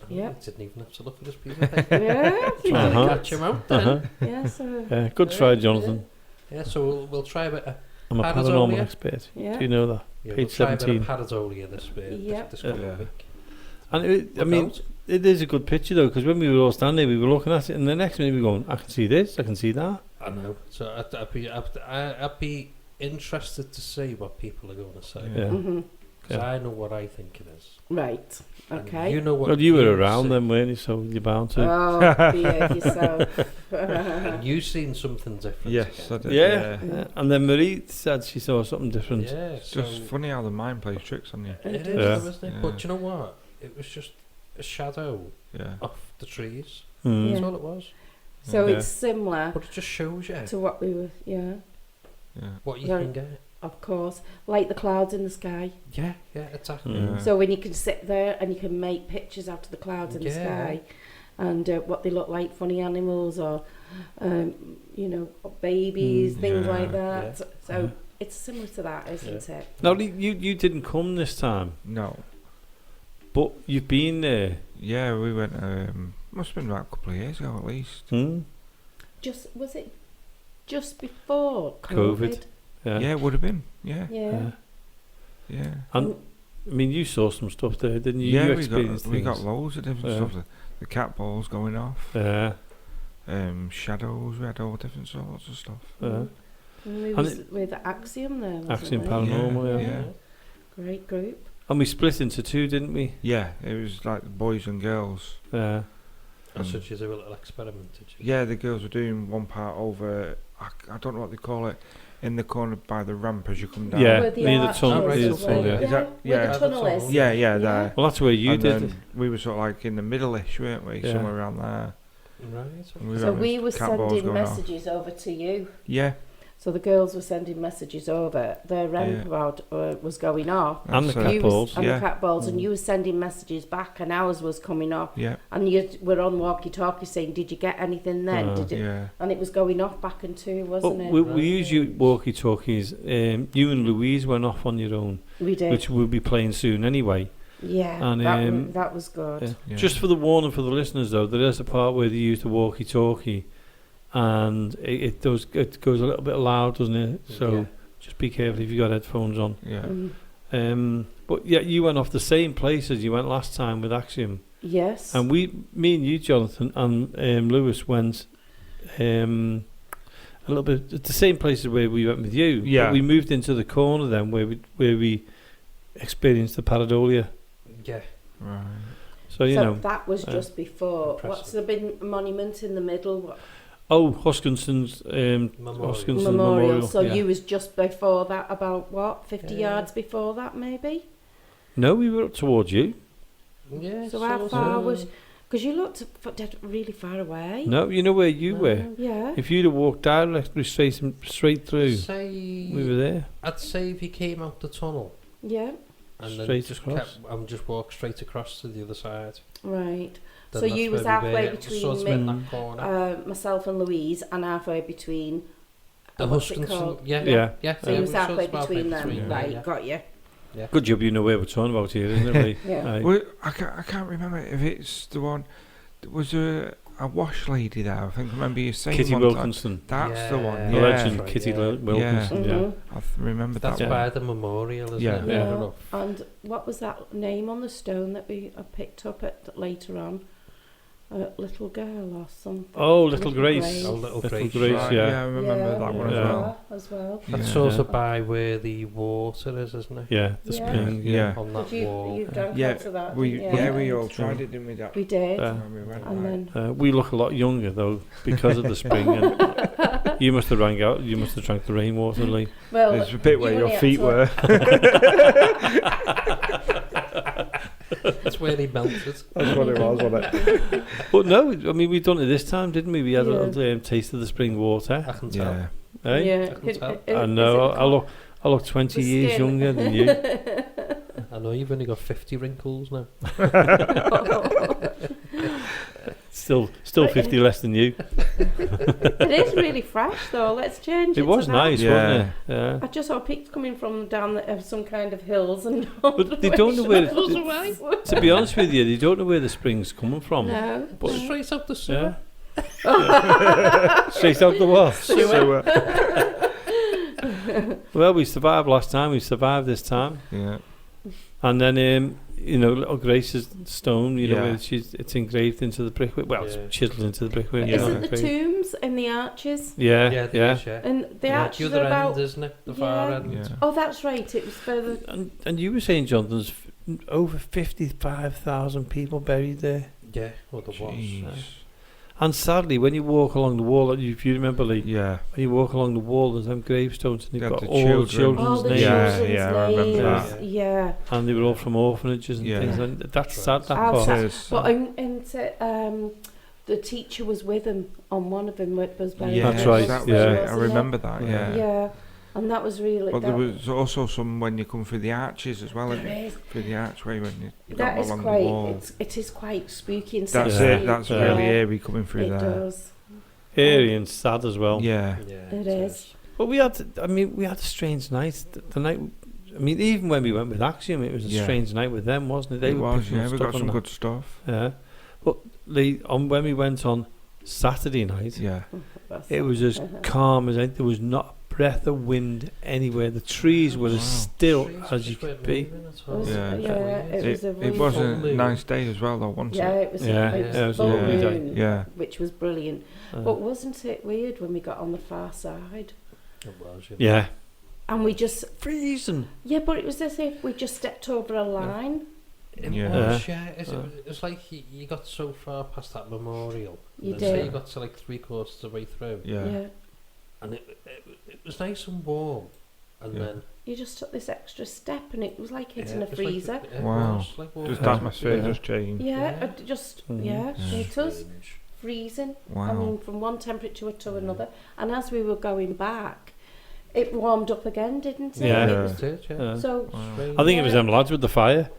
Yeah. I didn't even have to look at this piece of paper. Yeah. Trying to catch him out then. Yeah, so Yeah, good try, Jonathan. Yeah, so we'll try a bit of I'm a paranormal expert. Yeah. Do you know that? Yeah, Page we'll try 17. a bit of pareidolia this coming week. And it is a good picture though, because when we were all standing there, we were looking at it, and the next minute we were going, I can see this, I can see that. I know. So I'd be interested to see what people are going to say. Yeah. Because I know what I think it is. Right. Okay. And you know what? Well, you were around then, weren't you? So you're bound to. Oh, behave yourself. And you've seen something different. Yes, I did. Yeah. And then Marie said she saw something different. Yeah. It's just funny how the mind plays tricks on you. It is, though, isn't it? But you know what? It was just a shadow off the trees. That's all it was. So it's similar. But it just shows you to what we were. what you can get. Of course, like the clouds in the sky. Yeah, exactly. Yeah. So when you can sit there and you can make pictures out of the clouds in the sky, and what they look like, funny animals or, babies, things like that. So it's similar to that, isn't it? Now, you didn't come this time. No. But you've been there. Yeah, we went. Must have been about a couple of years ago at least. Was it just before COVID? Yeah. Yeah, it would have been. Yeah. And I mean, you saw some stuff there, didn't you? Yeah, you we got loads of different stuff. The cat balls going off. Yeah. Shadows. We had all different sorts of stuff. And we was with Axiom there. Wasn't Axiom we? Paranormal. Yeah. Great group. And we split into two, didn't we? Yeah, it was like boys and girls. Yeah. So did you do a little experiment, did you? Yeah, the girls were doing one part over, I don't know what they call it, in the corner by the ramp as you come down. Yeah, Where the near the arch tunnel. is, Near the right, tunnel, yeah. yeah. Is that, Where yeah. the tunnel is. Yeah, there. Well, that's where you And did then it. we were sort of like in the middle-ish, weren't we? Yeah. Somewhere around there. Right. And we So were we having were cat balls sending going off. messages over to you. Yeah. So the girls were sending messages over. Their roundabout was going off. And the So- cat You balls. and Yeah. the cat balls, and you were sending messages back, and ours was coming off. Yeah. And you were on walkie-talkie saying, "Did you get anything then?" Did it? Yeah. And it was going off back and two, wasn't it? We use you walkie-talkies. You and Louise went off on your own, We did. which we'll be playing soon anyway. Yeah, And, that was good. Yeah. Yeah. Just for the warning for the listeners, though, there is a part where they use the walkie-talkie, and it goes a little bit loud, doesn't it? So just be careful if you've got headphones on. Yeah. But yeah, you went off the same place as you went last time with Axiom, Yes. and me and you, Jonathan, and Lewis went a little bit at the same places where we went with you. Yeah. But we moved into the corner then where we experienced the pareidolia. Yeah. Right. So you know. that was just before. Impressive. What's there been a monument in the middle? What? Oh, Huskinson's Memorial. So yeah. you was just before that, about what, 50 yards before that, maybe? No, we were up towards you. Yeah. So how sort far of. was? Because you looked really far away. No, you know where you were. Yeah. If you'd have walked directly straight through, Say, we were there. I'd say if you came out the tunnel Yeah. and Straight then just across. just walk straight across to the other side. Right. Then So that's you was where we halfway were, between sort of me- in that corner. Myself and Louise, and halfway between. The what's it Huskinson, called? yeah. So you was we sort halfway of halfway between them, between, right? yeah. Got you. Good job you know where we're talking about here, isn't it, Lee? Yeah. Aye. Well, I can't remember if it's the one. Was there a wash lady there? I think I remember you saying Kitty one time. Wilkinson, That's the one. the Yeah. legend, Right, Kitty yeah. Wilkinson. Yeah. Mhm. I remember That's that Yeah. one. by the memorial, isn't Yeah. it? Yeah. I don't know. And what was that name on the stone that we picked up later on? A little girl or something. Oh, Little Grace. Oh, Little Grace. Right, yeah. I remember that one Yeah. as well. That's Yeah. sort Yeah. of by where the water is, isn't it? Yeah, the Yeah. spring. Yeah. On that Did wall. you drank Yeah, out of that? We didn't you? we all tried it, didn't we? That We did. when we went. And then We look a lot younger though because of the spring. And you must have drank out. You must have drank the rainwater, Lee. well, There's a bit where you your only had feet to- were. That's where he melted. That's what it was, wasn't it? But no, I mean we done it this time, didn't we? We had a Yeah. little taste of the spring water. I can tell. Yeah. Eh? Yeah. I can tell. I know. I look 20 The years skin. younger than you. I know you've only got 50 wrinkles now. Still 50 less than you. It is really fresh though. Let's change it. It was to nice, Yeah. wasn't it? Yeah. That. I just hope it's coming from down some kind of hills and. But they don't know where. away. To be honest with you, they don't know where the spring's coming from. No. But Straight out the sewer. yeah. Straight out the what? So, Well, we survived last time. We survived this time. yeah. And then, Little Grace's stone. You know, Yeah. where it's engraved into the brickwork. Well, Yeah. it's chiseled into the brickwork. Yeah. you know, Isn't the engraved. tombs and the arches? Yeah, Yeah, yeah. is, yeah. And the Yeah, arches the are other about. end, isn't it? The far Yeah. end. Yeah. Oh, that's right. It was further. And you were saying, John, there's over 55,000 people buried there. Yeah, well, there was. Jeez. And sadly, when you walk along the wall, if you remember, Lee, Yeah. when you walk along the wall, there's them gravestones, and they've Yeah, got the all the children. children's Oh, the names, Yeah, children's yeah, I remember names. that. Yeah. and they were all from orphanages and Yeah. things. And that's Right. sad. That How part. sad. Yes. But the teacher was with him on one of them. Was buried Yeah, That's right, that was yeah. it. I remember that. Yeah. Yeah. Yeah, and that was really. But that, there was also some when you come through the arches as well. there is. Through the archway when you That go is along quite. the wall. It is quite spooky and That's sexy. it. That's Yeah. really eerie coming through It there. does. Eerie and sad as well. Yeah. Yeah, It is. But we had a strange night. The night, even when we went with Axiom, it was a Yeah. strange night with them, wasn't it? They It were was. picking up Yeah, we stuff got on some that. good stuff. Yeah. But Lee, when we went on Saturday night, Yeah. it was as calm as anything. There was not a breath of wind anywhere. The trees were Wow. as still Trees as you just could weren't be. moving at all. Yeah. It was a It really was a full nice day as well, though, wasn't Yeah, it? it was. Yeah, It was, yeah, it was a full lovely day. moon, Yeah. which was brilliant. But wasn't it weird when we got on the far side It was, Yeah. and we just Freezing. but it was as if we just stepped over a line. It Yeah. was, yeah. It's like you got so far past that memorial. You and say did. you got to like 3/4 of the way through. Yeah. And it was nice and warm. And Yeah. then... You just took this extra step and it was like hitting a it was freezer. Like, it Wow. was like walking Just through atmosphere the- just changed. Yeah, Yeah. yeah, Yeah. it was Strange. freezing. Wow. I mean, from one temperature to another. And as we were going back, it warmed up again, didn't it? Yeah. It Yeah. was- It did, yeah. So, Wow. Strange. I think it was them lads with the fire.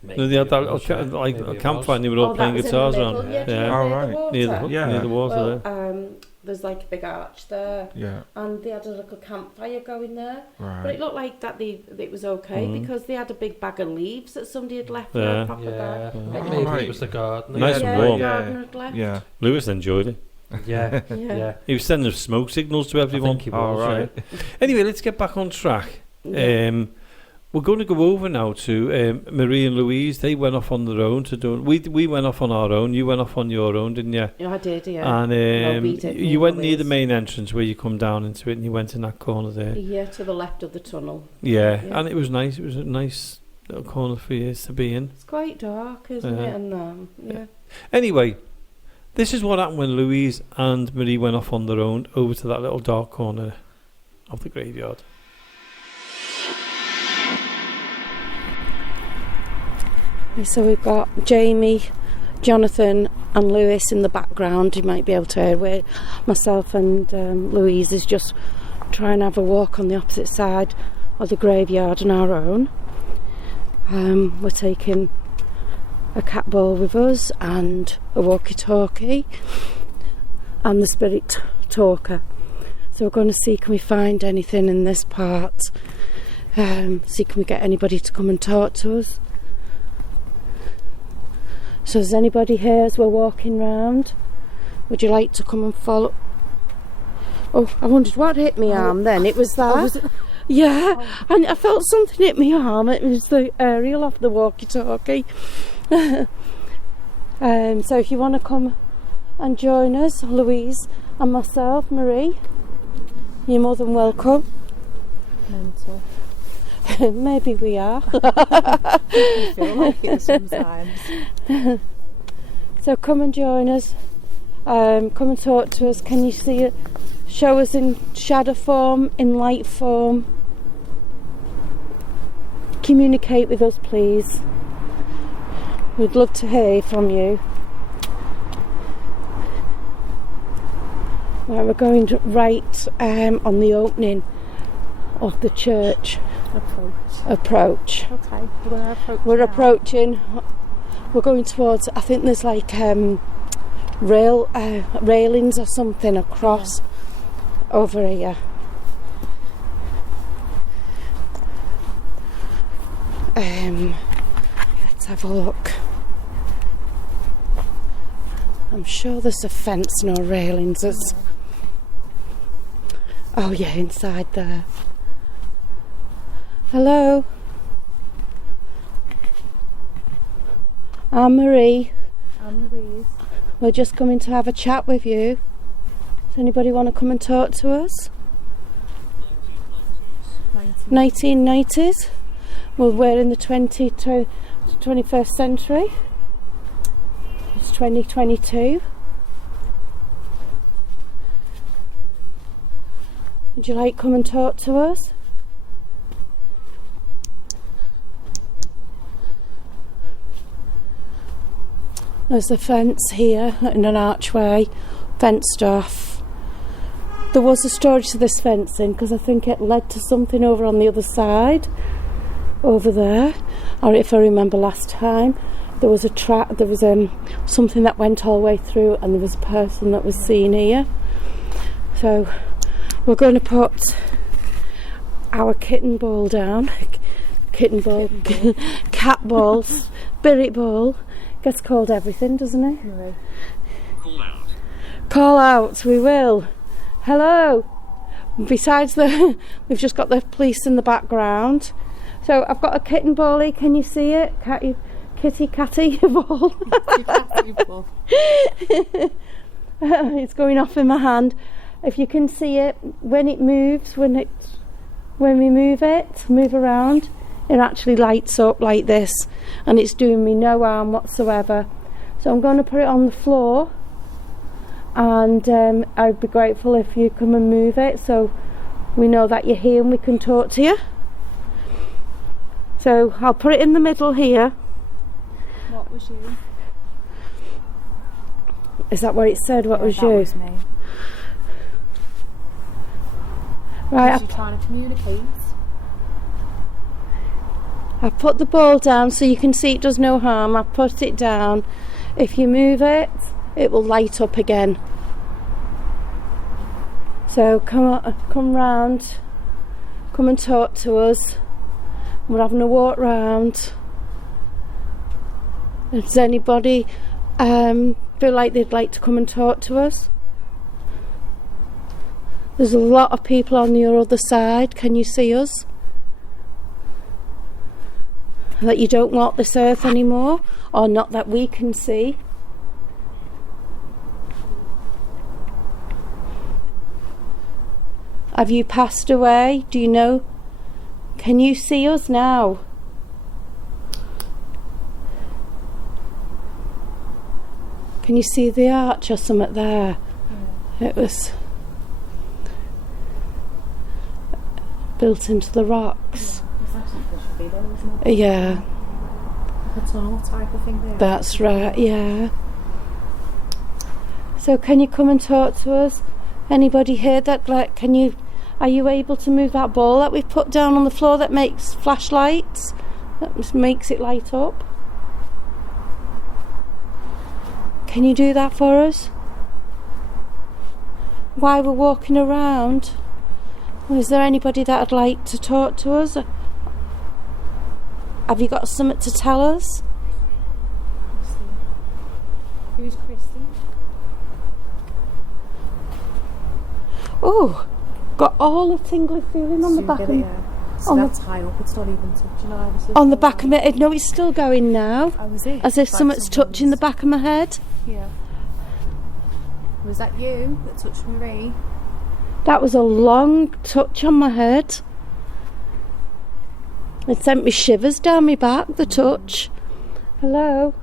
Maybe They had that it little was, yeah. like Maybe a it campfire and they were oh, all that playing was in the guitars middle, around. yeah, do you Yeah. know Oh, near right. the water? Yeah. Near the water Well, there. there's like a big arch there, Yeah. and they had a little campfire going there. But it Right. looked like that it was okay Mhm. because they had a big bag of leaves that somebody had left Yeah. there, a proper Yeah. bag. Yeah. Maybe Right. it was the garden. Nice yeah, and warm. the Yeah. gardener had left. Yeah. Lewis enjoyed it. Yeah. Yeah. Yeah. He was sending smoke signals to I everyone. think he was, All right. Anyway, let's get back on track. Yeah. We're going to go over now to Marie and Louise. They went off on their own to do. We went off on our own. You went off on your own, didn't you? Yeah, I did, yeah. And Well, we did, me you and went near the Louise. main entrance where you come down into it, and you went in that corner there. Yeah, to the left of the tunnel. Yeah, Yeah. and it was nice. It was a nice little corner for you to be in. It's quite dark, isn't Yeah. it? And yeah. Anyway, this is what happened when Louise and Marie went off on their own over to that little dark corner of the graveyard. So we've got Jamie, Jonathan and Lewis in the background. You might be able to hear where myself and Louise is just trying to have a walk on the opposite side of the graveyard on our own. We're taking a cat ball with us and a walkie-talkie and the spirit talker. So we're going to see can we find anything in this part. See can we get anybody to come and talk to us. So is anybody here as we're walking round? Would you like to come and follow? Oh, I wondered what hit my arm then. It was that. Yeah, and I felt something hit my arm. It was the aerial off the walkie-talkie. So if you want to come and join us, Louise and myself, Marie, you're more than welcome. Mental. Maybe we are. I feel like it sometimes. So come and join us. Come and talk to us. Can you see it? Show us in shadow form, in light form. Communicate with us, please. We'd love to hear from you. Right, we're going right on the opening of the church. Approach. Okay, we're going to approach. We're now. approaching. We're going towards. I think there's like railings or something across over here. Let's have a look. I'm sure there's a fence, no railings. Oh yeah, inside there. Hello. I'm Marie. I'm Louise. We're just coming to have a chat with you. Does anybody want to come and talk to us? 1990s. Well, we're in the 21st century. It's 2022. Would you like to come and talk to us? There's a fence here in an archway, fenced off. There was a storage to this fencing because I think it led to something over on the other side, over there. Or if I remember last time, there was something that went all the way through, and there was a person that was seen here. So we're going to put our kitten ball down. Cat ball, spirit ball. Gets called everything, doesn't it? Marie. Call out. Call out, we will. Hello. Besides we've just got the police in the background. So I've got a kitten ball here. Can you see it? Kitty ball. It's going off in my hand. If you can see it, when it moves, when we move around, it actually lights up like this, and it's doing me no harm whatsoever. So I'm going to put it on the floor, and I'd be grateful if you come and move it so we know that you're here and we can talk to you. So I'll put it in the middle here. What was you? Is that what it said? What was that you? Was me. Right, Was you trying to communicate? I put the ball down so you can see it does no harm. I put it down. If you move it, it will light up again. So come round, come and talk to us. We're having a walk round. Does anybody feel like they'd like to come and talk to us? There's a lot of people on your other side. Can you see us? That you don't walk this earth anymore, or not that we can see. Have you passed away? Do you know? Can you see us now? Can you see the arch or something there? Yeah. It was built into the rocks. Yeah. Like a tunnel type of thing there. That's right, yeah. So can you come and talk to us? Anybody here that are you able to move that ball that we've put down on the floor that makes flashlights? That makes it light up? Can you do that for us? While we're walking around, is there anybody that would like to talk to us? Have you got something to tell us? Who's Christy? Oh, got all the tingly feeling on the back of So that's high up, it's not even touching either. on the back of my head. No, it's still going now. Oh, is it? As if something's touching the back of my head. Yeah. Was that you that touched Marie? That was a long touch on my head. It sent me shivers down my back, the touch. Hello.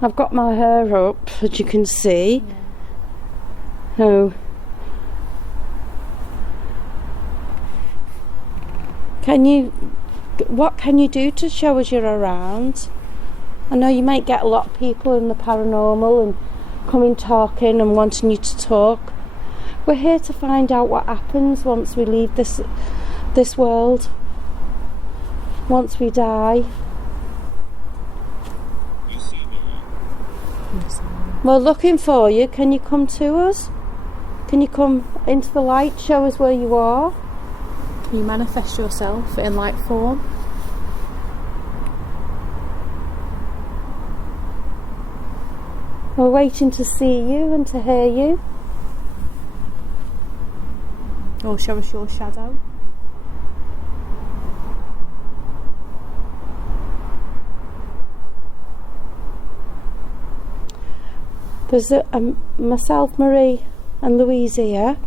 I've got my hair up, as you can see. Yeah. Oh. What can you do to show us you're around? I know you might get a lot of people in the paranormal and coming talking and wanting you to talk. We're here to find out what happens once we leave this world. Once we die. You see me? We're looking for you. Can you come to us? Can you come into the light? Show us where you are. Can you manifest yourself in light form? We're waiting to see you and to hear you. Or show us your shadow? There's myself, Marie and Louise here.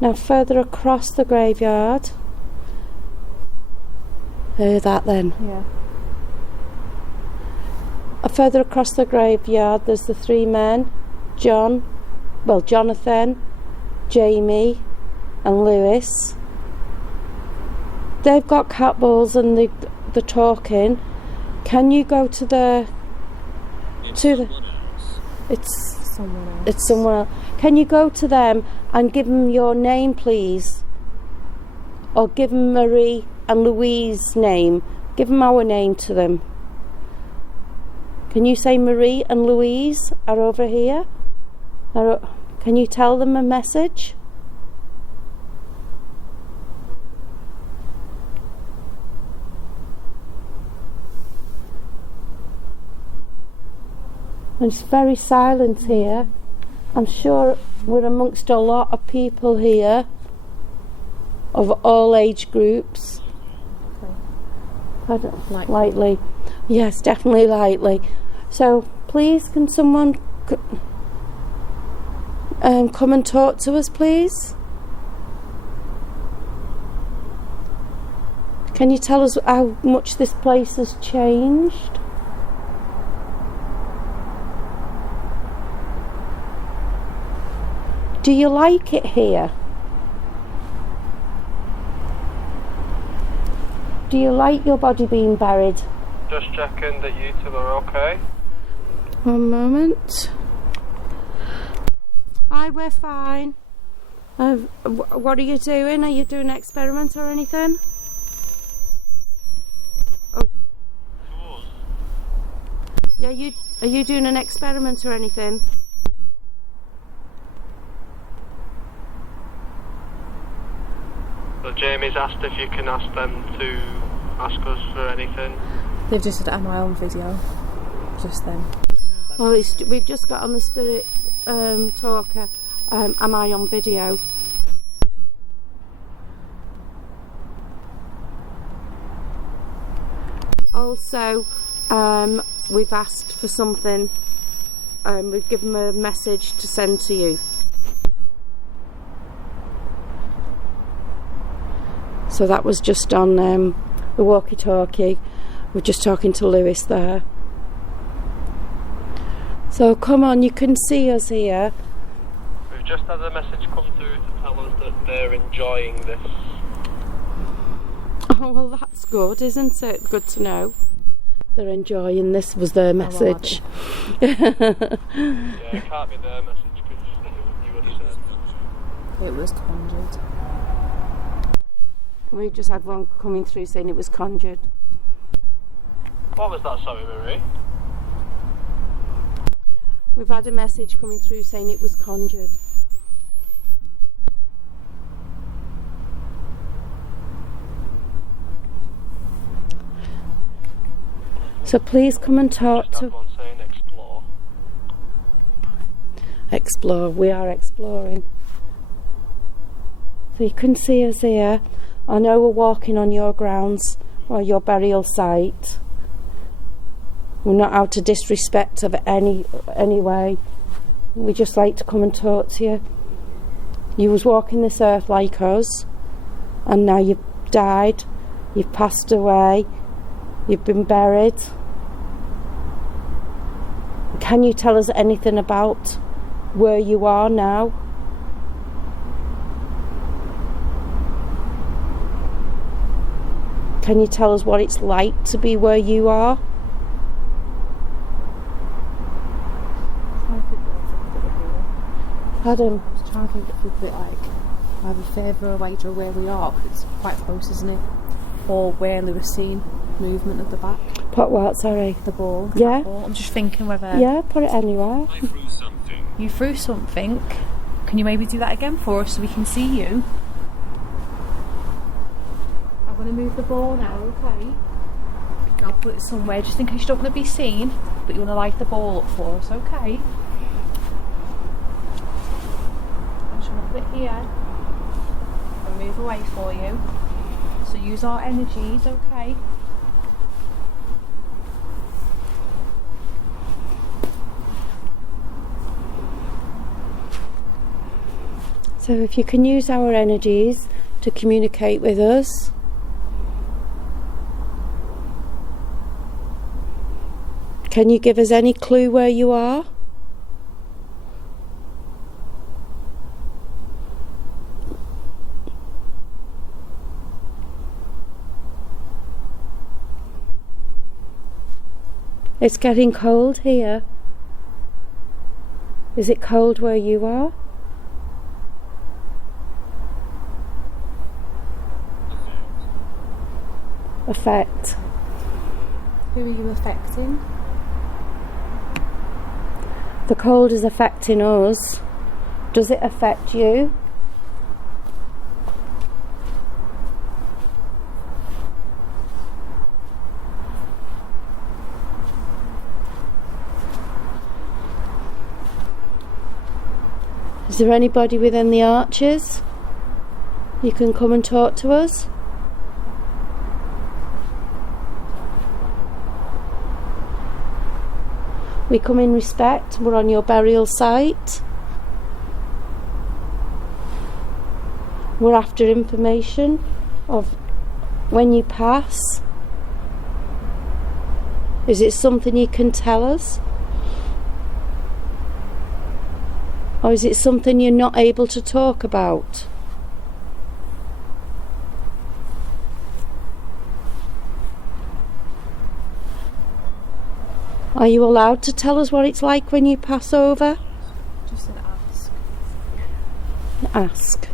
Now further across the graveyard. Hear that then? Yeah. Further across the graveyard there's the three men. Jonathan, Jamie and Lewis. They've got cat balls and they're talking. Can you go to the... It's someone else. It's someone else. Can you go to them and give them your name, please? Or give them Marie and Louise's name. Give them our name to them. Can you say Marie and Louise are over here? Can you tell them a message? And it's very silent here. I'm sure we're amongst a lot of people here of all age groups. Lightly. Yes, definitely lightly. So please, can someone come and talk to us, please? Can you tell us how much this place has changed? Do you like it here? Do you like your body being buried? Just checking that you two are okay. One moment. Hi, we're fine. What are you doing? Are you doing an experiment or anything? Oh. Yeah, are you doing an experiment or anything? So Jamie's asked if you can ask them to ask us for anything. They've just said, am I on video? Just them. Well, we've just got on the spirit talker. Am I on video? Also, we've asked for something. We've given them a message to send to you. So that was just on the walkie-talkie. We're just talking to Lewis there. So come on, you can see us here. We've just had a message come through to tell us that they're enjoying this. Oh, well, that's good, isn't it? Good to know. They're enjoying this, was their message. Yeah, it can't be their message because you would have said. It was conjured. We've just had one coming through saying it was conjured. What was that, sorry, Marie? We've had a message coming through saying it was conjured. So please come and talk Just to... had one saying explore. Explore, we are exploring. So you can see us here. I know we're walking on your grounds or your burial site. We're not out to disrespect of any way. We just like to come and talk to you. You was walking this earth like us, and now you've died, you've passed away, you've been buried. Can you tell us anything about where you are now? Can you tell us what it's like to be where you are? Pardon? I was trying to think if it's a bit like either further away to where we are, because it's quite close, isn't it? Or where Lewis seen movement at the back. Put what, sorry? The ball. Yeah. Ball. I'm just thinking whether... Yeah, put it anywhere. I threw something. You threw something. Can you maybe do that again for us so we can see you? I'm going to move the ball now, okay? I'll put it somewhere just in case you don't want to be seen, but you want to light the ball up for us, okay? I'm just going to put it here and move away for you. So use our energies, okay? So if you can use our energies to communicate with us. Can you give us any clue where you are? It's getting cold here. Is it cold where you are? Affect. Who are you affecting? The cold is affecting us. Does it affect you? Is there anybody within the arches? You can come and talk to us. We come in respect. We're on your burial site. We're after information of when you pass? Is it something you can tell us? Or is it something you're not able to talk about? Are you allowed to tell us what it's like when you pass over? Just an ask. Ask.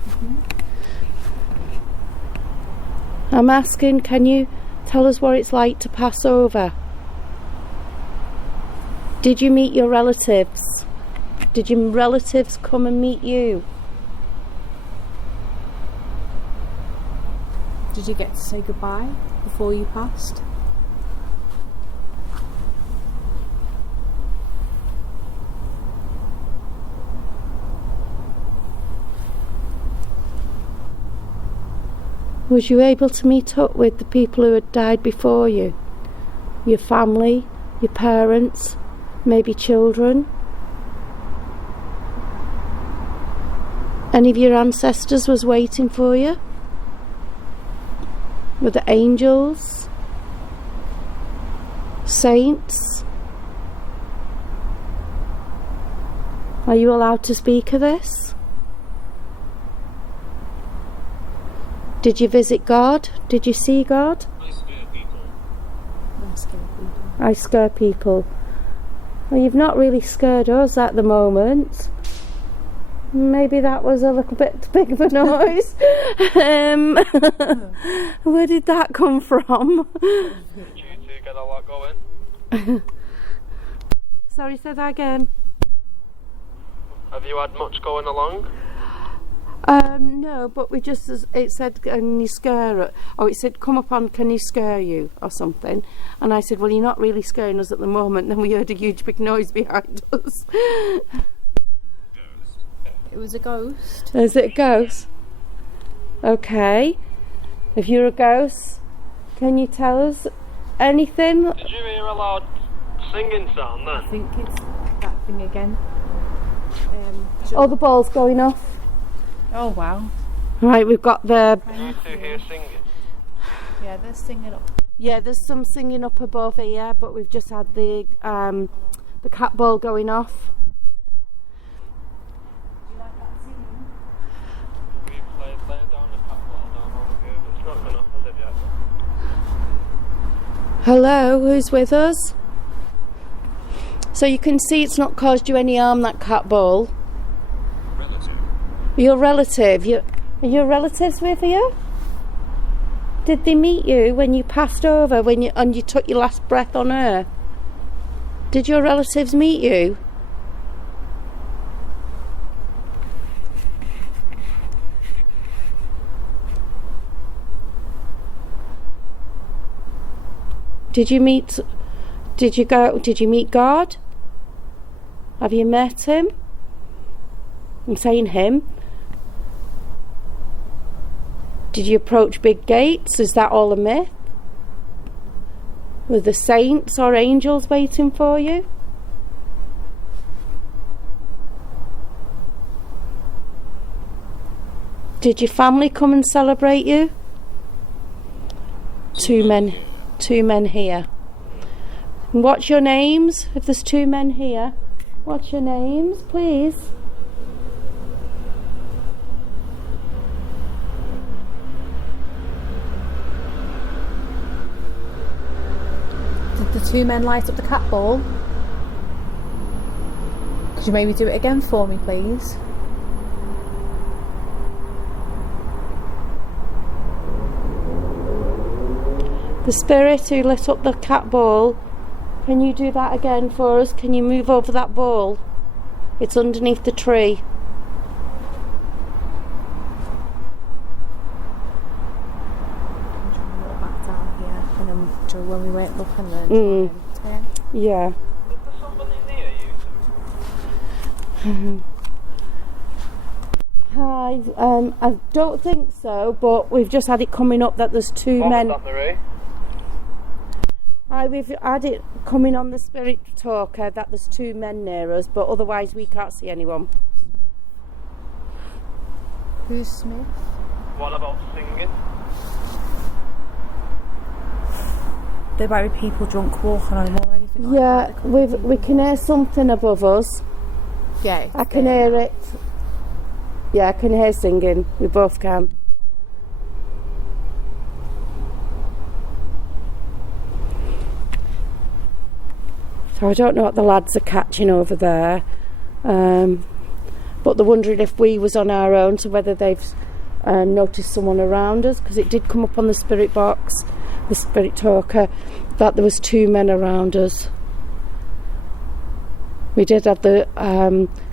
I'm asking, can you tell us what it's like to pass over? Did you meet your relatives? Did your relatives come and meet you? Did you get to say goodbye before you passed? Was you able to meet up with the people who had died before you? Your family, your parents, maybe children? Any of your ancestors was waiting for you? Were the angels? Saints? Are you allowed to speak of this? Did you visit God? Did you see God? I scare people. I scare people. Well, you've not really scared us at the moment. Maybe that was a little bit big of a noise. Where did that come from? You two get a lot going. Sorry, say that again. Have you had much going along? No, but we just, it said, can you scare, oh, it said, come up on, can you scare you, or something. And I said, well, you're not really scaring us at the moment. Then we heard a huge big noise behind us. It was a ghost. Is it a ghost? Okay. If you're a ghost, can you tell us anything? Did you hear a loud singing sound I then? think it's that thing again. Oh, the ball's going off. Oh wow. Right, we've got the... Did you two hear singing? Yeah, they're singing up. Yeah, there's some singing up above here, but we've just had the cat ball going off. We laid down a cat ball down over here, but it's not gone off as of yet. Hello, who's with us? So you can see it's not caused you any harm, that cat ball. Relative. Your relative, are your relatives with you? Did they meet you when you passed over, and you took your last breath on Earth? Did your relatives meet you? Did you meet God? Have you met him? I'm saying him. Did you approach big gates? Is that all a myth? Were the saints or angels waiting for you? Did your family come and celebrate you? Two men here. And what's your names? If there's two men here, what's your names, please? Did the two men light up the cat ball? Could you maybe do it again for me, please? The spirit who lit up the cat ball, can you do that again for us? Can you move over that ball? It's underneath the tree. I'm trying to walk back down here, and then when we went up and then turn. Yeah. Is there somebody near you? Hi, I don't think so, but we've just had it coming up that there's two What men. was that, Marie? We've had it coming on the spirit talker that there's two men near us, but otherwise we can't see anyone. Who's Smith? What about singing? there might be people drunk walking on him or anything like Yeah, that. There could be we can hear something above us. Yeah, I can hear it. Yeah, I can hear singing. We both can. So I don't know what the lads are catching over there, but they're wondering if we was on our own, so whether they've noticed someone around us, because it did come up on the spirit box, the spirit talker, that there was 2 men around us. We did have the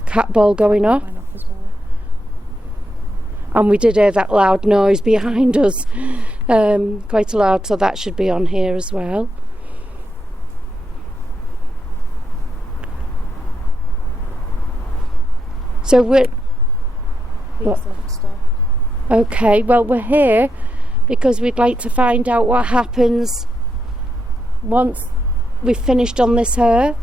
cat ball going off, Went off as well. and we did hear that loud noise behind us, quite loud, so that should be on here as well. So we're Please What? don't stop. okay. Well, we're here because we'd like to find out what happens once we've finished on this earth.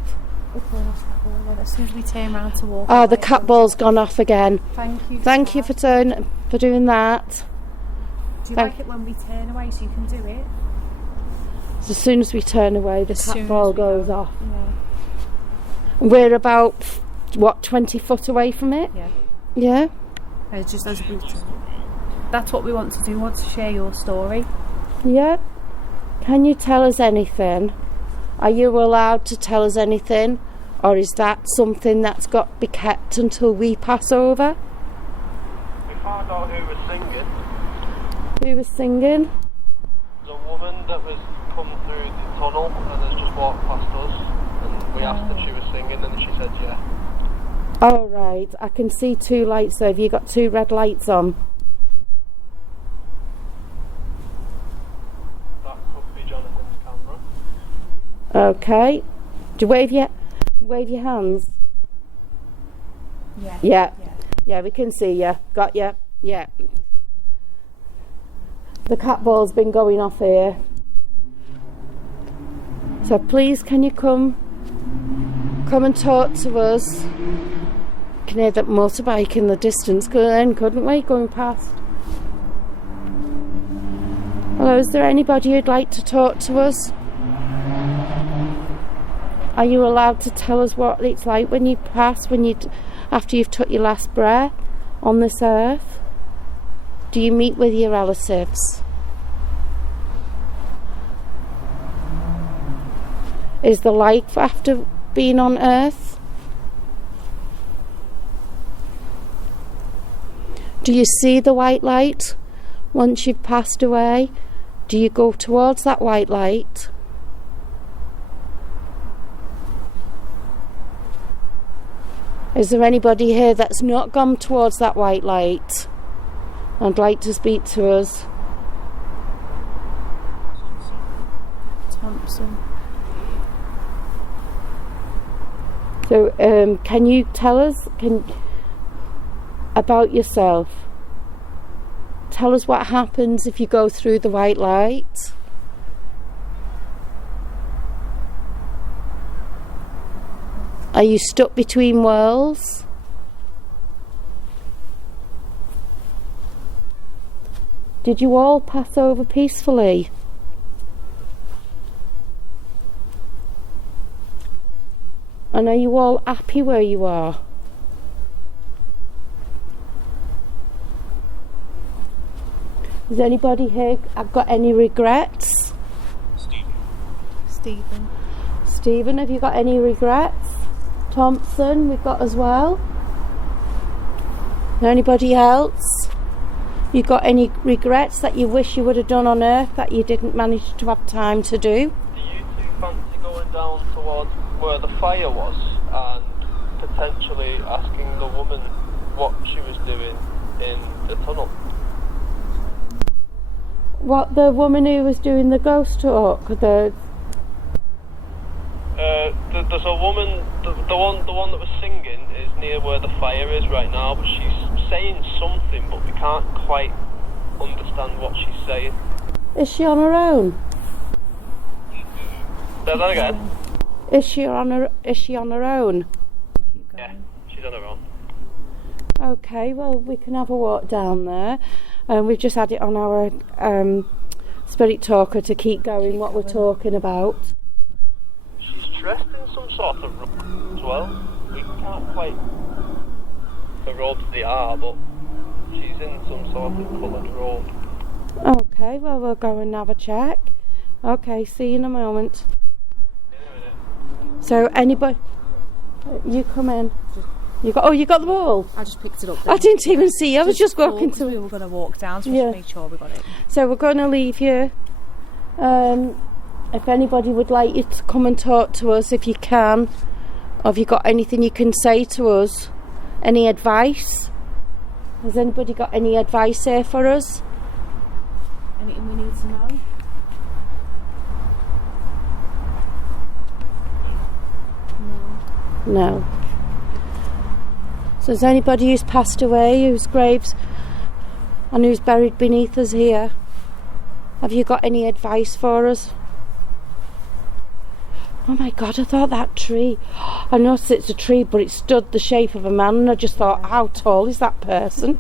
As soon as we turn around to walk. Oh, the away, cat ball's gone off again. Thank you. Thank you for doing that. Do you thank- like it when we turn away so you can do it? So as soon as we turn away, the As soon cat as ball we goes go. off. Yeah. We're about 20 foot away from it. Yeah. Yeah. It's just as we. That's what we want to do. We want to share your story. Yeah. Can you tell us anything? Are you allowed to tell us anything? Or is that something that's got to be kept until we pass over? We found out who was singing. Who was singing? There's a woman that was come through the tunnel and has just walked past us, and we asked if she was singing, and she said yeah. Oh, right. I can see 2 lights there. Have you got 2 red lights on? That could be Jonathan's camera. Okay. Do you wave your hands? Yeah. Yeah. Yeah, we can see you. Got you. Yeah. The cat ball's been going off here. So please, can you come and talk to us? Can hear that motorbike in the distance, couldn't we? Going past. Hello, is there anybody who'd like to talk to us? Are you allowed to tell us what it's like when you pass, after you've took your last breath on this earth? Do you meet with your relatives? Is the life after being on earth? Do you see the white light once you've passed away? Do you go towards that white light? Is there anybody here that's not gone towards that white light and like to speak to us? Thompson. So, can you tell us about yourself? Tell us what happens if you go through the white light. Are you stuck between worlds? Did you all pass over peacefully? And are you all happy where you are? Has anybody here got any regrets? Stephen. Stephen, have you got any regrets? Thompson, we've got as well. Anybody else? You got any regrets that you wish you would have done on Earth that you didn't manage to have time to do? Do you two fancy going down towards where the fire was and potentially asking the woman what she was doing in the tunnel? What, the woman who was doing the ghost talk? There's a woman, the one that was singing is near where the fire is right now, but she's saying something, but we can't quite understand what she's saying. Is she on her own? Say that again? Is she on her own? Keep going. Yeah, she's on her own. Okay, well, we can have a walk down there. We've just had it on our spirit talker to keep going what we're talking about. She's dressed in some sort of robe as well. We can't quite the robes they are, but she's in some sort of coloured robe. Okay, well, we'll go and have a check. Okay, see you in a moment. So, anybody... You come in. You got the ball? I just picked it up. I didn't even see. I was just walking to. We were going to walk down, so Yeah. just make sure we got it. So we're going to leave you. If anybody would like you to come and talk to us, if you can, or have you got anything you can say to us? Any advice? Has anybody got any advice here for us? Anything we need to know? No. So is anybody who's passed away, whose graves and who's buried beneath us here? Have you got any advice for us? Oh my God, I thought that tree, I noticed it's a tree, but it stood the shape of a man, and I just thought, how tall is that person?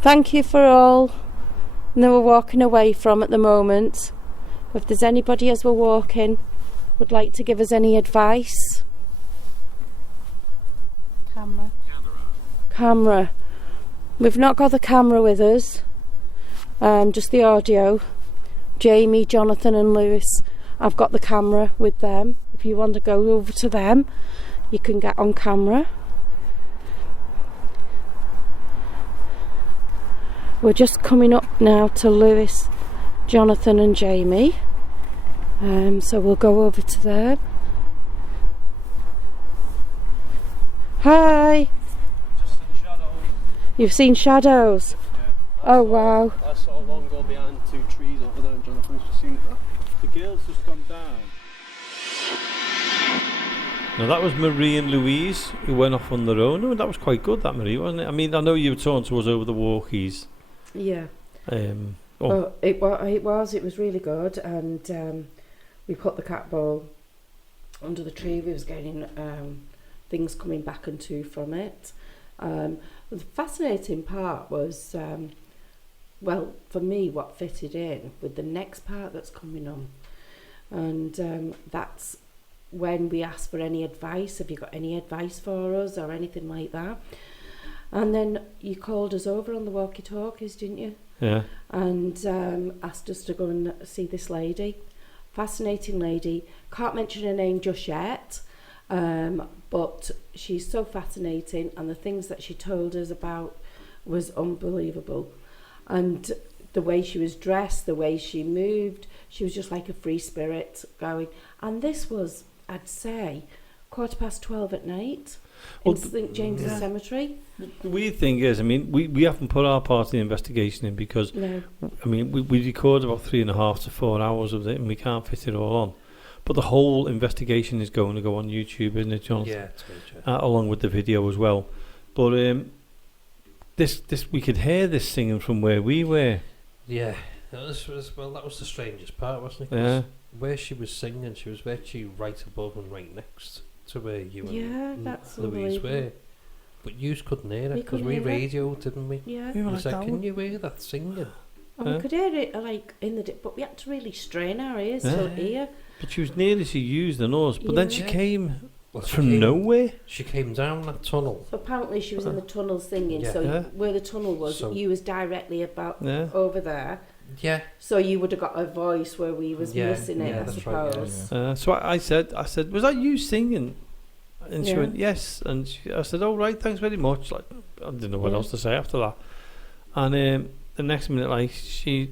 Thank you for all that we're walking away from at the moment. If there's anybody as we're walking would like to give us any advice. Camera. We've not got the camera with us, just the audio. Jamie, Jonathan and Lewis, I've got the camera with them. If you want to go over to them, you can get on camera. We're just coming up now to Lewis, Jonathan and Jamie, so we'll go over to them. Hi! Just in shadows. You've seen shadows? Yeah. Oh wow. I saw one go behind 2 trees over there, and Jonathan's just seen it there. The girl's just gone down. Now that was Marie and Louise who went off on their own. Oh, that was quite good, that Marie, wasn't it? I mean, I know you were talking to us over the walkies. Yeah. Oh. Oh, it was really good, and we put the cat ball under the tree. We was getting things coming back and to from it. The fascinating part was, well, for me, what fitted in with the next part that's coming on, and that's when we asked for any advice. Have you got any advice for us or anything like that? And then you called us over on the walkie-talkies, didn't you? Yeah. And asked us to go and see this lady. Fascinating lady. Can't mention her name just yet, but she's so fascinating, and the things that she told us about was unbelievable. And the way she was dressed, the way she moved, she was just like a free spirit going. And this was, I'd say, 12:15 at night in St James's Cemetery. The weird thing is, I mean, we haven't put our part of the investigation in because, No. I mean, we record about 3.5 to 4 hours of it, and we can't fit it all on. But the whole investigation is going to go on YouTube, isn't it, Jonathan? Yeah, it's good, Along with the video as well. But this we could hear this singing from where we were. yeah. That was the strangest part, wasn't it? Yeah. Where she was singing, she was actually right above and right next to where you and that's Louise unbelievable. were. But you couldn't hear We it because couldn't we hear it. radioed, didn't we? Yeah. We were You like, said, "That can one." you hear that singing? And we could hear it like in the but we had to really strain our ears to Yeah. hear. But she was nearly as used than us. But then she Yeah. came Well, she from came- nowhere. She came down that tunnel. So apparently she was in the tunnel singing. Yeah. So Yeah. where the tunnel was, So- you was directly about Yeah. over there. Yeah. So you would have got a voice where we was Yeah, missing it, yeah, I that's right, suppose. So I said, was that you singing? And she Yeah. went, yes. And I said, oh, right, thanks very much. Like, I didn't know what Yeah. else to say after that. And the next minute, like, she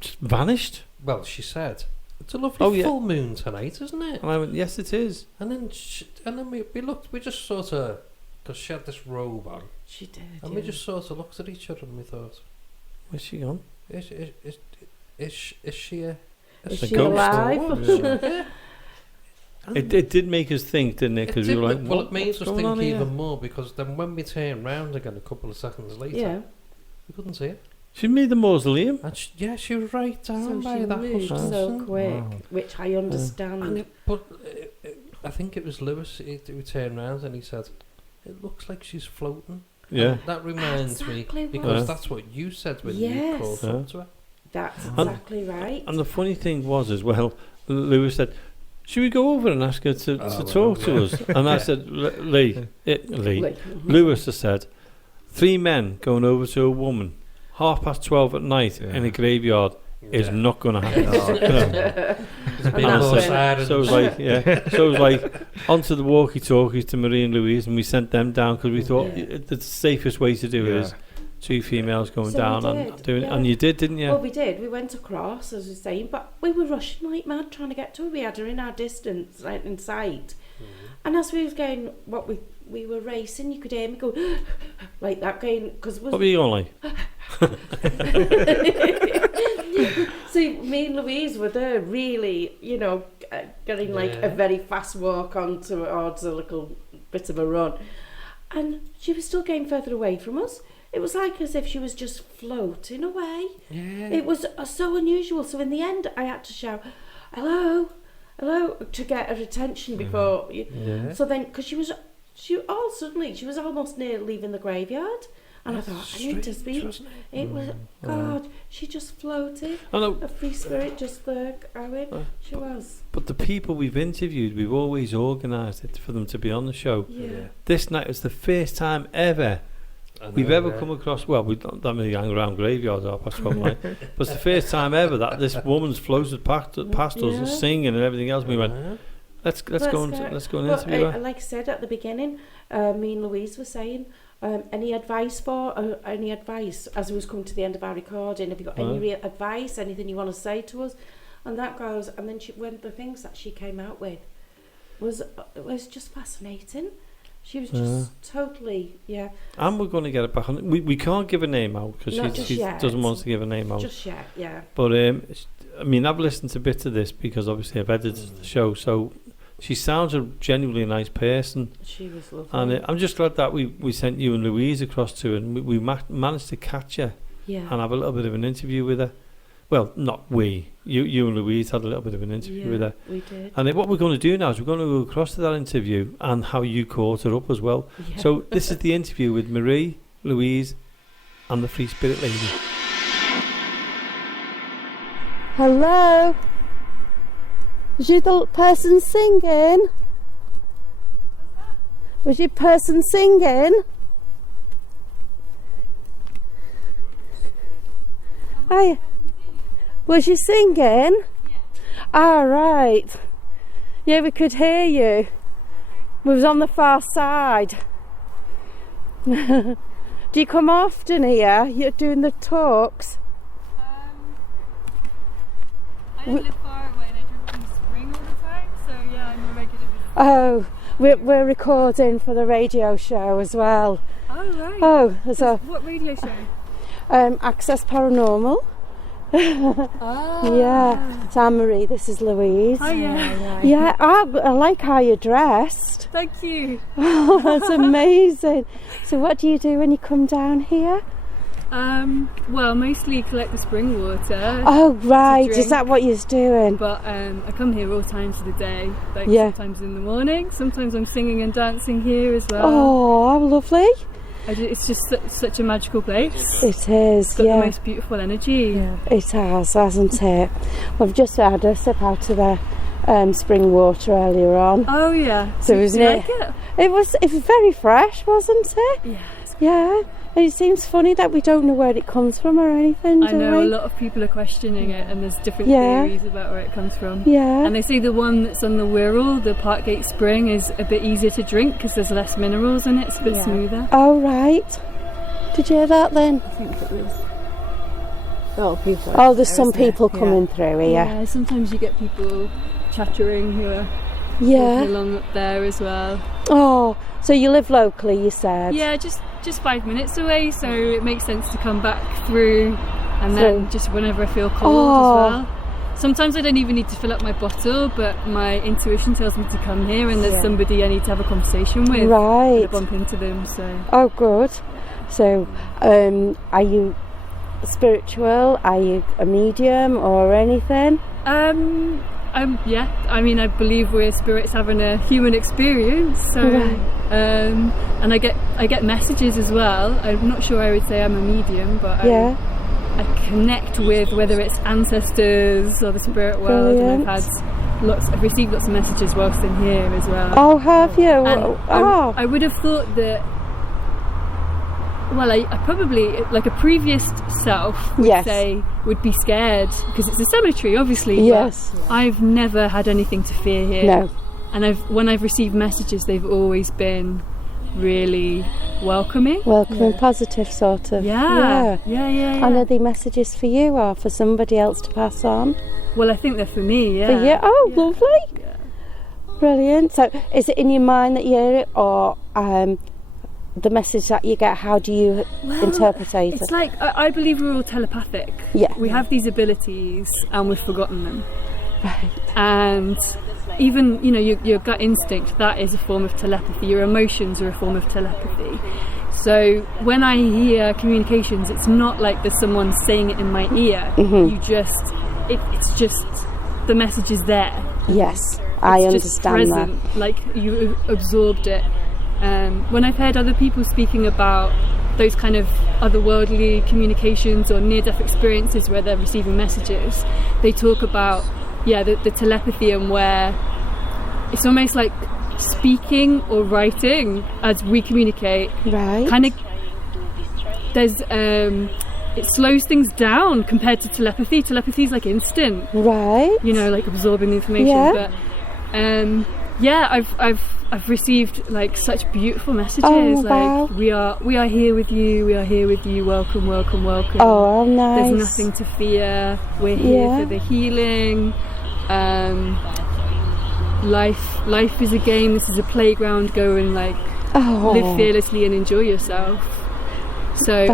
just vanished. Well, she said, it's a lovely Oh, yeah. full moon tonight, isn't it? And I went, yes, it is. And then we looked, we just sort of, because she had this robe on, She did. and we just sort of looked at each other and we thought, Where's she gone? is she a Is a she ghost or alive? what? yeah. And It did make us think, didn't it? Because we did were like, look- well, what, it made what's us going think on here? even more, because then when we turned round again a couple of seconds later, Yeah. we couldn't see her. She made the mausoleum. And she was right down So by she that moved Huskinson. so quick, Wow. which I understand. But I think it was Lewis who turned round and he said, it looks like she's floating. Yeah. And that reminds Exactly me, what- because Yeah. that's what you said when Yes. you called up to her. That's And- exactly right. And the funny thing was as well, Lewis said, should we go over and ask her to well, talk to yeah. us? And I said, Lee, Like, Lewis has said, 3 men going over to a woman 12:30 at night in a graveyard is not going to happen. There's a bit And more that's sirens. So it was like, so it was like onto the walkie-talkies to Marie and Louise, and we sent them down because we thought the safest way to do it is 2 females going So down we and did, doing it. yeah. And you did, didn't you? Well, we did. We went across, as we were saying, but we were rushing like mad trying to get to her. We had her in our distance, right in sight. And as we was going, we were racing, you could hear me go like that, going, because What were you going like? See, me and Louise were there, really, getting like a very fast walk on towards a little bit of a run, and she was still getting further away from us. It was like as if she was just floating away. Yeah. It was so unusual. So in the end, I had to shout, "Hello, hello," to get her attention before. Yeah. So then, because suddenly she was almost near leaving the graveyard, and I thought, I need to speak. It was God. She just floated. I know. A free spirit just there going. She was. But the people we've interviewed, we've always organised it for them to be on the show. Yeah. This night was the first time ever we've ever come across. Well, we don't that many hang around graveyards half past 12 night, but it's the first time ever that this woman's floated past us and singing and everything else. We went, let's go and interview her. Like I said at the beginning, me and Louise were saying, any advice as we was coming to the end of our recording? Have you got any real advice? Anything you want to say to us? And that goes, and then one of the things that she came out with was just fascinating. She was just totally, And we're going to get it back on. We can't give a name out because she doesn't want us to give a name out. Just yet, yeah. But I mean, I've listened to bits of this because obviously I've edited the show, so she sounds a genuinely nice person. She was lovely. And I'm just glad that we sent you and Louise across to her, and we managed to catch her and have a little bit of an interview with her. Well, not we. You and Louise had a little bit of an interview with her. We did. And then what we're going to do now is we're going to go across to that interview and how you caught her up as well. Yeah. So this is the interview with Marie, Louise, and the Free Spirit Lady. Hello? Was you the person singing? Was you person singing? Hi. Was you singing? Yeah. Ah, right. Yeah, we could hear you. We was on the far side. Do you come often here? You're doing the talks? I don't live far away and I drink from the spring all the time, so yeah, I'm a regular visitor. Oh, we're recording for the radio show as well. Oh, right. Oh, there's What radio show? Access Paranormal. Oh. Yeah, it's Anne-Marie, this is Louise. Oh, yeah. Yeah, I like how you're dressed. Thank you. Oh, that's amazing. So what do you do when you come down here? Well, mostly collect the spring water. Oh, right, is drink. that what you're doing? But I come here all times of the day. Like sometimes in the morning, sometimes I'm singing and dancing here as well. Oh, how lovely. It's just such a magical place. It is, It's got the most beautiful energy. Yeah. It has, hasn't it? We've just had a sip out of the spring water earlier on. Oh yeah. So Did you like it? It was very fresh, wasn't it? Yeah. Yeah. And it seems funny that we don't know where it comes from or anything. I know a lot of people are questioning it, and there's different theories about where it comes from. Yeah. And they say the one that's on the Wirral, the Parkgate Spring, is a bit easier to drink because there's less minerals in it. It's a bit smoother. Oh, right. Did you hear that then? I think it was. Oh, people. Oh, there's some people coming through here. Yeah, sometimes you get people chattering who are walking along up there as well. Oh, so you live locally, you said? Yeah, just 5 minutes away, so it makes sense to come back through and then just whenever I feel cold as well. Sometimes I don't even need to fill up my bottle, but my intuition tells me to come here and there's somebody I need to have a conversation with. Right. And I bump into them, so. Oh, good. So, are you spiritual? Are you a medium or anything? I mean, I believe we're spirits having a human experience. So, Right. and I get messages as well. I'm not sure I would say I'm a medium, but Yeah. I connect with, whether it's ancestors or the spirit world. Brilliant. And I've received lots of messages whilst in here as well. Oh, have you? And Oh. I would have thought that. Well, I probably, like a previous self would Yes. say, would be scared because it's a cemetery, obviously. but Yes. I've never had anything to fear here. No. And when I've received messages, they've always been really welcoming. Welcome and positive, sort of. Yeah. And are they messages for you or for somebody else to pass on? Well, I think they're for me, yeah. For you? Oh, Yeah. lovely. Yeah. Brilliant. So is it in your mind that you hear it, or the message that you get, how do you interpret it? It's like, I believe we're all telepathic. Yeah. We have these abilities and we've forgotten them. Right. And even, your gut instinct, that is a form of telepathy. Your emotions are a form of telepathy. So when I hear communications, it's not like there's someone saying it in my ear. Mm-hmm. It's just the message is there. Yes, I It's just understand present, that. like you absorbed it. When I've heard other people speaking about those kind of otherworldly communications or near-death experiences where they're receiving messages, they talk about the telepathy, and where it's almost like speaking or writing as we communicate. Right. Kind of, there's it slows things down compared to telepathy. Telepathy is like instant, Right. like absorbing the information. Yeah. But I've received like such beautiful messages. Oh, like wow. we are here with you. We are here with you. Welcome, welcome, welcome. Oh, how nice. There's nothing to fear. We're here Yeah. for the healing. Life is a game. This is a playground. Go and live fearlessly and enjoy yourself. So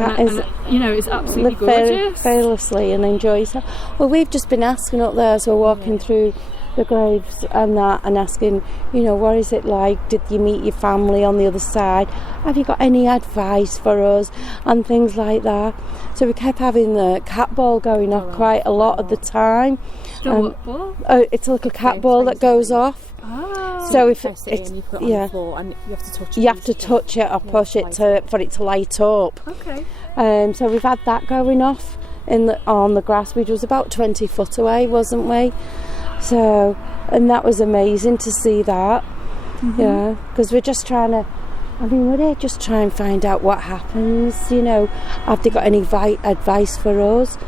it's absolutely gorgeous. Fearlessly and enjoy yourself. Well, we've just been asking up there as we're walking through the graves and that, and asking, what is it like? Did you meet your family on the other side? Have you got any advice for us? And things like that. So we kept having the cat ball going off quite a lot of the time. The what ball? Oh, it's a little cat ball that goes off. Oh. So if press it in, you put it on the floor, and you have to touch it. You have to touch it or push it for it to light up. Okay. So we've had that going off on the grass, which was about 20 foot away, wasn't we? So, and that was amazing to see that. Mm-hmm. Yeah, because we're just trying to. We're there just try and find out what happens. Have they got any advice for us?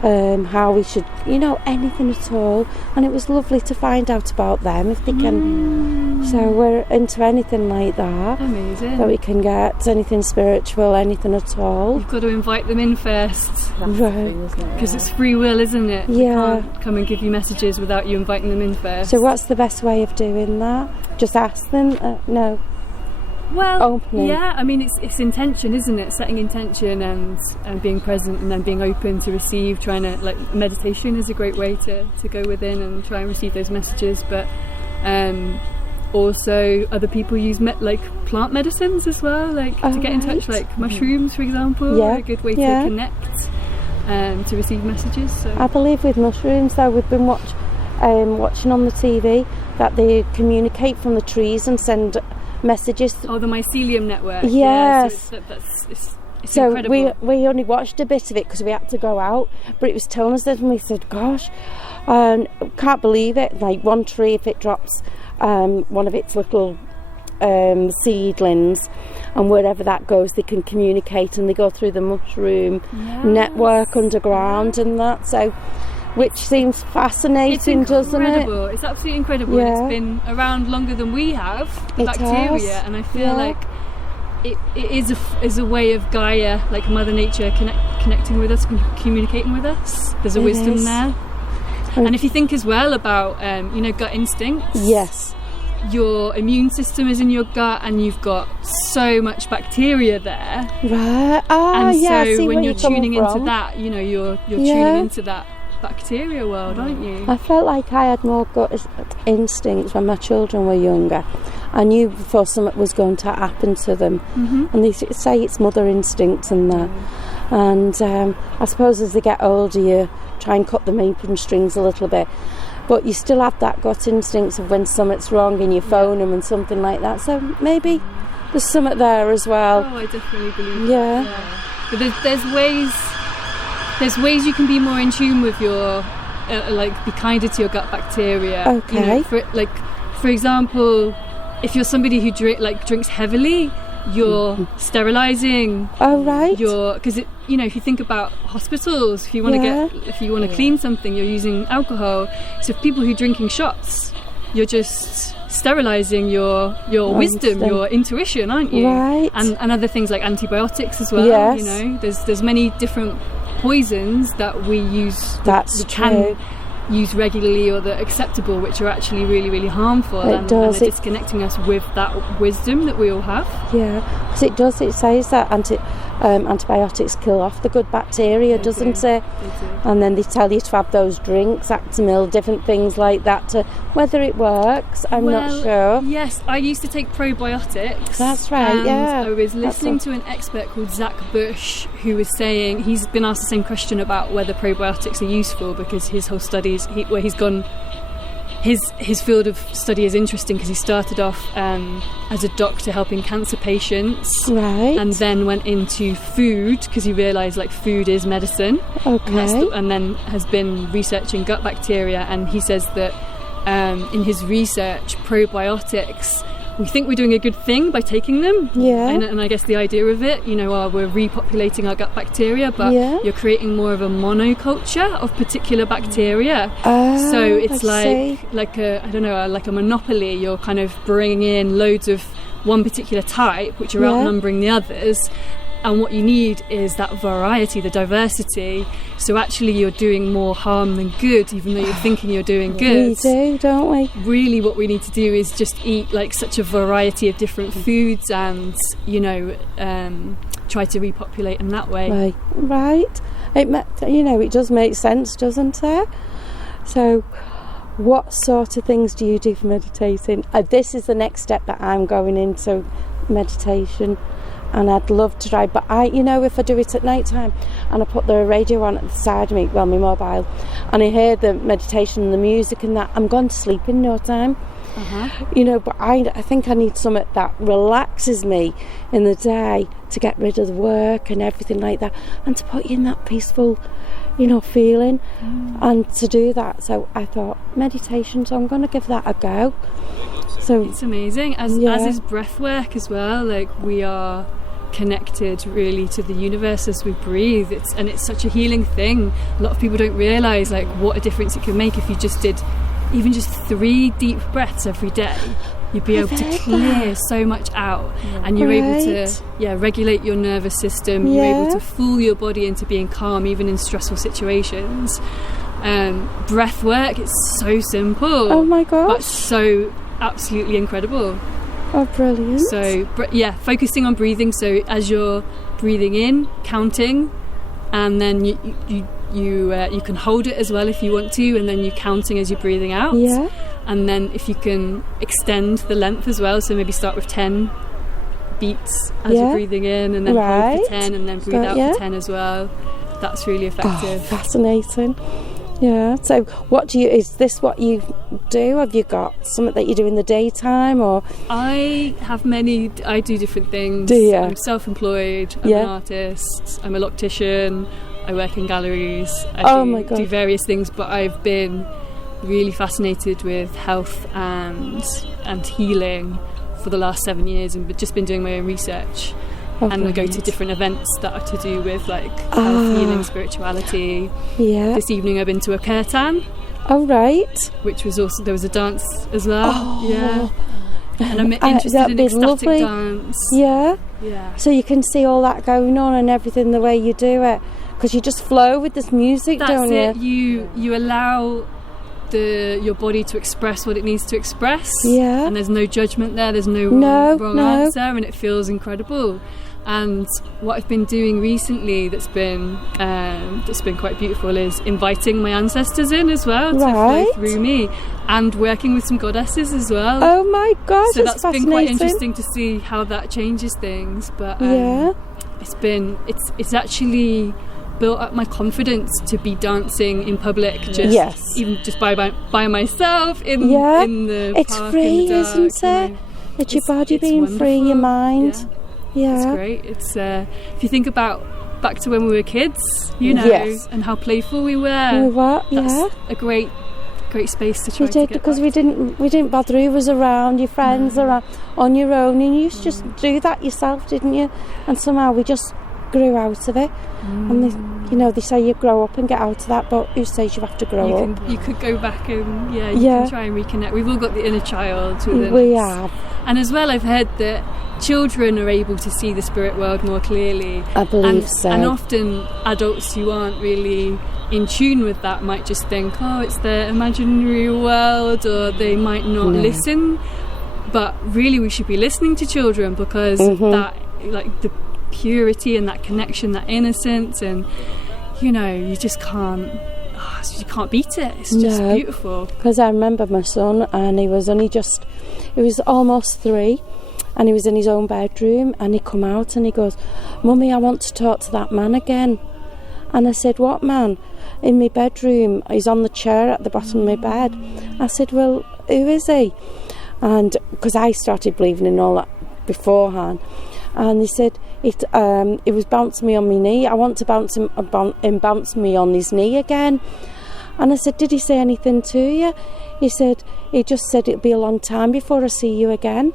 How we should, anything at all. And it was lovely to find out about them if they can. So we're into anything like that. Amazing. That we can get, anything spiritual, anything at all. You've got to invite them in first, Right. because it's free will, isn't it? They Yeah. can't come and give you messages without you inviting them in first. So what's the best way of doing that? Just ask them? No. Well, opening? yeah, it's intention, isn't it? Setting intention and being present, and then being open to receive. Trying to, meditation is a great way to go within and try and receive those messages. But also other people use plant medicines as well, to get in touch, like mushrooms, for example. Yeah. Are a good way Yeah. to connect to receive messages. So. I believe with mushrooms, though, we've been watching on the TV that they communicate from the trees and send messages. Oh, the mycelium network. Yes. Yeah, so it's So incredible. we only watched a bit of it because we had to go out, but it was telling us that, and we said, gosh, can't believe it. Like one tree, if it drops one of its little seedlings, and wherever that goes, they can communicate, and they go through the mushroom network underground and that. So, which seems fascinating, doesn't it? It's incredible. It's absolutely incredible. Yeah. It's been around longer than we have, the It bacteria, has. and I feel Yeah. like it is a way of Gaia, like Mother Nature, connecting with us, communicating with us. There's a It wisdom is. there. And if you think as well about gut instincts, Yes. your immune system is in your gut, and you've got so much bacteria there. Right. And yeah. I so see when where you're coming tuning into from. that, you're Yeah. tuning into that bacteria world, aren't you? I felt like I had more gut instincts when my children were younger. I knew before something was going to happen to them. Mm-hmm. And they say it's mother instinct and that. And I suppose as they get older, you try and cut them apron strings a little bit. but you still have that gut instinct of when something's wrong and you phone them and something like that. So maybe there's something there as well. Oh, I definitely believe Yeah. that. But there's ways you can be more in tune with your be kinder to your gut bacteria. Okay. For example, if you're somebody who drinks heavily, you're sterilising. Oh, right. Because if you think about hospitals, if you want to clean something, you're using alcohol. So if people who are drinking shots, you're just sterilising your wisdom, your intuition, aren't you? Right. And other things like antibiotics as well. Yes. There's many different poisons that we use. That's true. Use regularly or that are acceptable, which are actually really, really harmful, and they're disconnecting us with that wisdom that we all have. Yeah, because it says that antibiotics kill off the good bacteria, doesn't it? And then they tell you to have those drinks, Actimel, different things like that. Whether it works, I'm not sure. Yes, I used to take probiotics. That's right, and yeah. I was listening to an expert called Zach Bush, who was saying he's been asked the same question about whether probiotics are useful, because his whole studies, where he's gone, his field of study is interesting because he started off as a doctor helping cancer patients, right, and then went into food because he realised food is medicine. Okay. And then has been researching gut bacteria, and he says that in his research, probiotics, we think we're doing a good thing by taking them. Yeah. And I guess the idea of it, we're repopulating our gut bacteria, but you're creating more of a monoculture of particular bacteria. So it's like a monopoly. You're kind of bringing in loads of one particular type, which are outnumbering the others. And what you need is that variety, the diversity. So actually you're doing more harm than good, even though you're thinking you're doing good. We do, don't we? Really what we need to do is just eat such a variety of different foods and, try to repopulate in that way. Right. It does make sense, doesn't it? So what sort of things do you do for meditating? This is the next step that I'm going into, meditation. And I'd love to try, but if I do it at night time and I put the radio on at the side of me, my mobile, and I hear the meditation and the music and that, I'm going to sleep in no time. But I think I need something that relaxes me in the day to get rid of the work and everything like that, and to put you in that peaceful feeling, and to do that. So I thought meditation, so I'm going to give that a go. So it's amazing, as is breath work as well. We are connected really to the universe as we breathe. It's such a healing thing. A lot of people don't realise what a difference it can make if you just did even just 3 deep breaths every day. You'd be able to clear so much out, and you're able to regulate your nervous system. You're able to fool your body into being calm even in stressful situations. Breath work, it's so simple. Oh my gosh. But so absolutely incredible. Oh, brilliant. So focusing on breathing. So as you're breathing in, counting, and then you can hold it as well if you want to, and then you're counting as you're breathing out. Yeah. And then if you can extend the length as well, so maybe start with 10 beats as you're breathing in, and then hold for 10, and then breathe out for 10 as well. That's really effective. Oh, fascinating. Yeah. So is this what you do? Have you got something that you do in the daytime, or? I do different things. Do you? I'm self-employed, I'm an artist, I'm a loctician, I work in galleries, I do various things, but I've been really fascinated with health and healing for the last 7 years, and just been doing my own research. And I go to different events that are to do with health, healing, spirituality. Yeah. This evening I've been to a kirtan. Oh, right. Which was also, there was a dance as well. Oh. Yeah. And I'm interested in ecstatic dance. Yeah. Yeah. So you can see all that going on and everything the way you do it, because you just flow with this music, don't you? That's it. You allow your body to express what it needs to express. Yeah. And there's no judgment there. There's no wrong answer, and it feels incredible. And what I've been doing recently that's been quite beautiful is inviting my ancestors in as well to flow through me, and working with some goddesses as well. Oh my gosh, so that's been quite interesting to see how that changes things. But it's actually built up my confidence to be dancing in public, just Yes. even just by myself in the It's park free, in the dark, isn't it? It's your body being free, your mind. It's great. It's if you think about back to when we were kids, you know, Yes. and how playful we were. We were, That's a great space to try We to did, get because back. we didn't bother who was around, your friends around, on your own, and you used to just do that yourself, didn't you? And somehow we just grew out of it. And they say you grow up and get out of that, but who says you have to grow up? You could go back and you can try and reconnect. We've all got the inner child within We us. have. And as well, I've heard that children are able to see the spirit world more clearly. I believe so. And often adults who aren't really in tune with that might just think, oh, it's their imaginary world, or they might not listen. But really, we should be listening to children, because that, like, the purity and that connection, that innocence, and you know, you just can't beat it. It's just beautiful. Because I remember my son, and he was almost 3, and he was in his own bedroom, and he come out and he goes, "Mummy, I want to talk to that man again." And I said, "What man?" "In my bedroom. He's on the chair at the bottom of my bed." I said, "Well, who is he?" And because I started believing in all that beforehand, and he said it was bouncing me on my knee. I want to bounce him bounce me on his knee again. And I said, "Did he say anything to you?" He just said it'll be a long time before I see you again.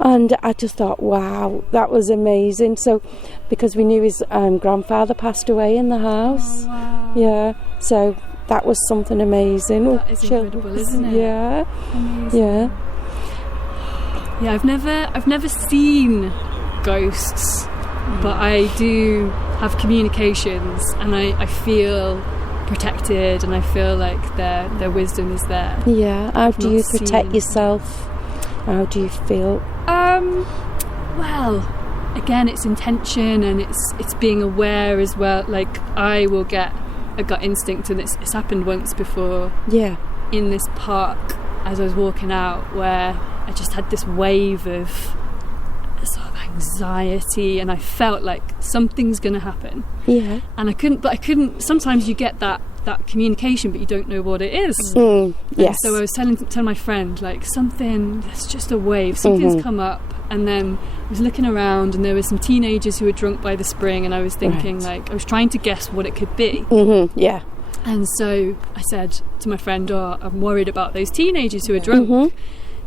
And I just thought, wow, that was amazing. So, because we knew his grandfather passed away in the house. Yeah, so that was something amazing. That is incredible, isn't it? Yeah. Amazing. Yeah, I've never seen ghosts, but I do have communications, and I feel protected, and I feel like their wisdom is there. Yeah. How do you protect seen. yourself? How do you feel? Well, again, it's intention, and it's being aware as well. Like, I will get a gut instinct, and it's happened once before. Yeah. In this park, as I was walking out, where I just had this wave of sort of anxiety, and I felt like something's going to happen. Yeah. And I couldn't. Sometimes you get that communication, but you don't know what it is. Yes. So I was telling my friend, like, it's just a wave. Something's come up, and then I was looking around, and there were some teenagers who were drunk by the spring, and I was thinking, like, I was trying to guess what it could be. Yeah. And so I said to my friend, "Oh, I'm worried about those teenagers who are drunk,"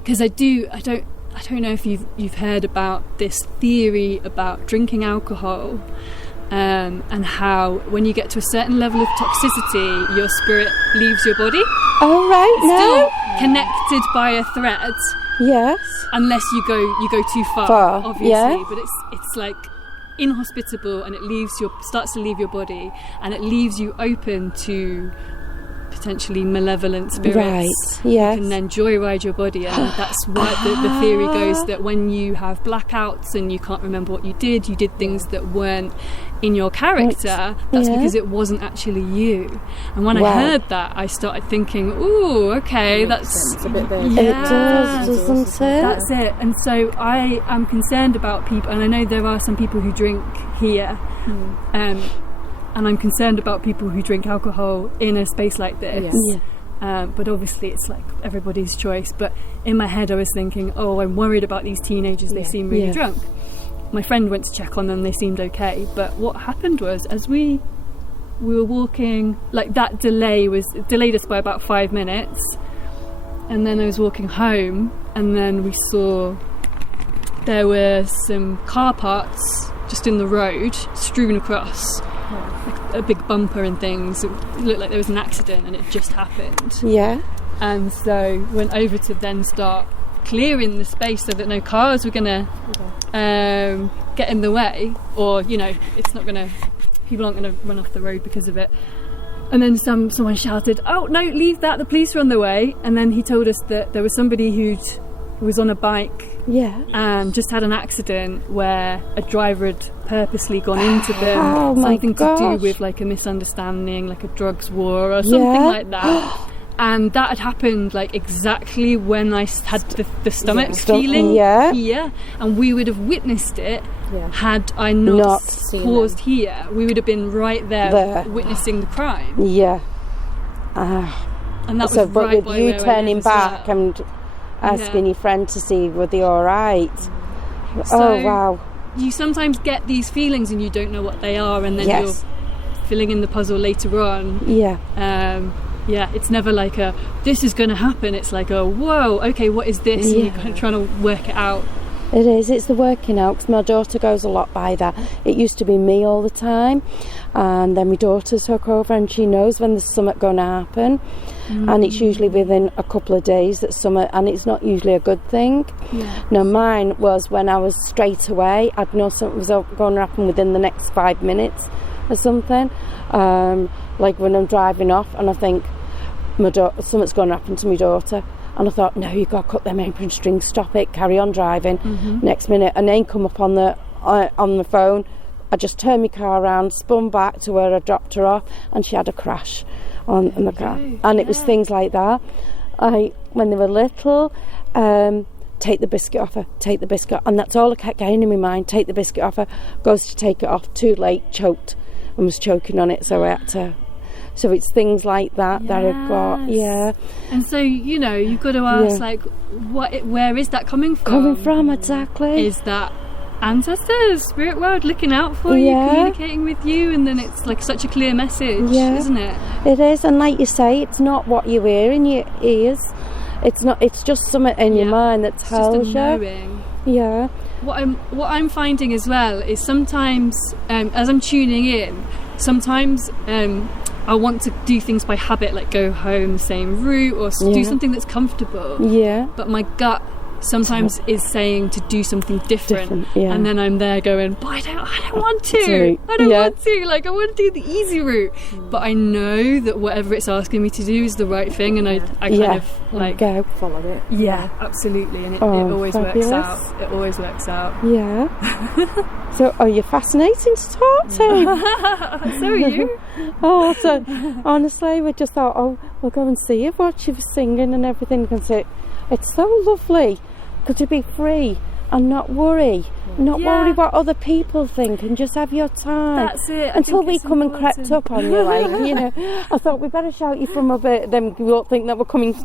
because I don't know if you've heard about this theory about drinking alcohol. And how when you get to a certain level of toxicity, your spirit leaves your body. Oh, right. Still connected by a thread. Yes. Unless you go too far, obviously. Yeah. But it's like inhospitable, and it starts to leave your body, and it leaves you open to potentially malevolent spirits. Right. Yes. You can then joyride your body, and that's why the theory goes that when you have blackouts and you can't remember what you did things that weren't in your character. That's because it wasn't actually you. And when I heard that, I started thinking, "Ooh, okay, that's a bit there. It does, doesn't it? That's it." And so I am concerned about people, and I know there are some people who drink here, and I'm concerned about people who drink alcohol in a space like this. But obviously it's like everybody's choice. But in my head I was thinking, oh, I'm worried about these teenagers, they seem really drunk. My friend went to check on them, they seemed okay. But what happened was, as we were walking, like, that delayed us by about 5 minutes, and then I was walking home, and then we saw there were some car parts just in the road strewn across, like a big bumper and things. It looked like there was an accident, and it just happened. Yeah. And so went over to then start clearing the space so that no cars were gonna get in the way, or people aren't gonna run off the road because of it. And then someone shouted, "Oh no, leave that, the police are on the way." And then he told us that there was somebody who was on a bike and just had an accident where a driver had purposely gone into them, something to do with like a misunderstanding, like a drugs war or something like that. And that had happened like exactly when I had the stomach feeling here, and we would have witnessed it had I not paused here. We would have been right there witnessing the crime. Yeah. And that was but right with by you where I turning live as back well. and asking your friend to see were they all right. So wow. You sometimes get these feelings and you don't know what they are, and then you're filling in the puzzle later on. Yeah, it's never like this is going to happen. It's like whoa, okay, what is this? And you're kind of trying to work it out. It is, it's the working out, because my daughter goes a lot by that. It used to be me all the time, and then my daughter took over, and she knows when there's something going to happen, and it's usually within a couple of days that something, and it's not usually a good thing. Now mine was when I was straight away, I'd know something was going to happen within the next 5 minutes or something, like when I'm driving off and I think something's going to happen to my daughter, and I thought, no, you've got to cut them apron strings, stop it, carry on driving. Next minute a name come up on the phone. I just turned my car around, spun back to where I dropped her off, and she had a crash on the car. And it was things like that. When they were little, take the biscuit off her, take the biscuit, and that's all I kept getting in my mind, take the biscuit off her. Goes to take it off, too late, choked, and was choking on it, so I had to. So it's things like that that I've got, And so, you've got to ask, like, where is that coming from? Exactly. Is that ancestors, spirit world looking out for you, communicating with you, and then it's like such a clear message, isn't it? It is, and like you say, it's not what you hear in your ears. It's not. It's just something in your mind that tells just a knowing. Yeah. What I'm finding as well is sometimes, as I'm tuning in, sometimes I want to do things by habit, like go home the same route or do something that's comfortable. Yeah. But my gut sometimes is saying to do something different, and then I'm there going, but I don't want to. I don't want to. Like, I want to do the easy route, but I know that whatever it's asking me to do is the right thing, and I kind of like go follow it. Yeah, absolutely, and it always works out. It always works out. Yeah. So, you're fascinating to talk to. So are you. So honestly, we just thought, we'll go and see what she was singing and everything. You can say, it's so lovely. Could you be free and not worry? Not worry what other people think, and just have your time. That's it. Until we come and crept up on you, like, I thought we better shout you from a bit, then you won't think that we're coming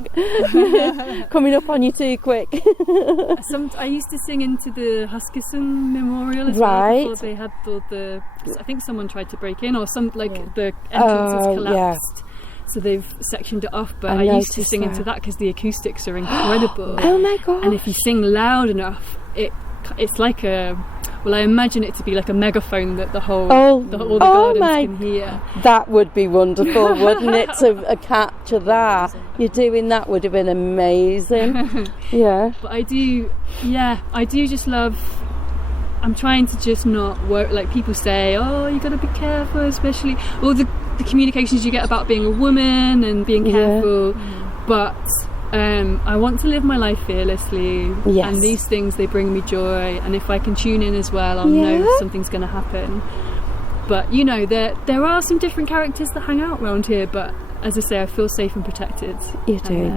up on you too quick. I used to sing into the Huskisson Memorial as well, before they had the I think someone tried to break in, or the entrance has collapsed. So they've sectioned it off, but I used to sing into that because the acoustics are incredible. Oh my god! And if you sing loud enough, it's like I imagine it to be like a megaphone that all the gardens can hear. That would be wonderful, wouldn't it? To capture that, you're doing that would have been amazing. Yeah. But I do just love. I'm trying to just not work. Like people say, you got to be careful, especially all the communications you get about being a woman and being careful. But I want to live my life fearlessly, and these things, they bring me joy, and if I can tune in as well, I'll know something's going to happen. But there are some different characters that hang out around here, but as I say, I feel safe and protected. You do.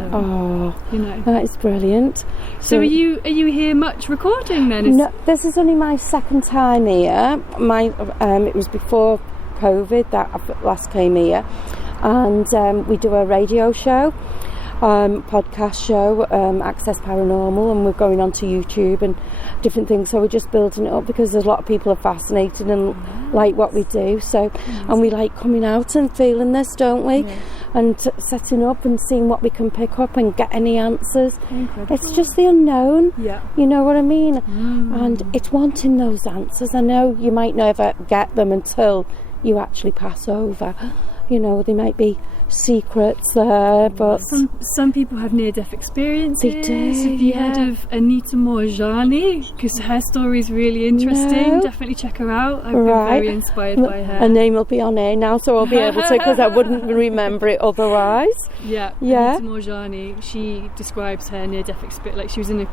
That is brilliant. So are you here much recording then? No, this is only my second time here. It was before COVID that I last came here, and we do a radio show, podcast show, Access Paranormal, and we're going on to YouTube and different things, so we're just building it up because there's a lot of people are fascinated and like what we do, and we like coming out and feeling this, don't we? And setting up and seeing what we can pick up and get any answers. Incredible. It's just the unknown, you know what I mean? And it's wanting those answers. I know you might never get them until you actually pass over. They might be secrets there, but some people have near-death experiences. They do. Have you heard of Anita Morjani? Because her story is really interesting. No. Definitely check her out. I've been very inspired by her. Her name will be on air now, so I'll be able to, because I wouldn't remember it otherwise. Anita Morjani, she describes her near-death experience like she was in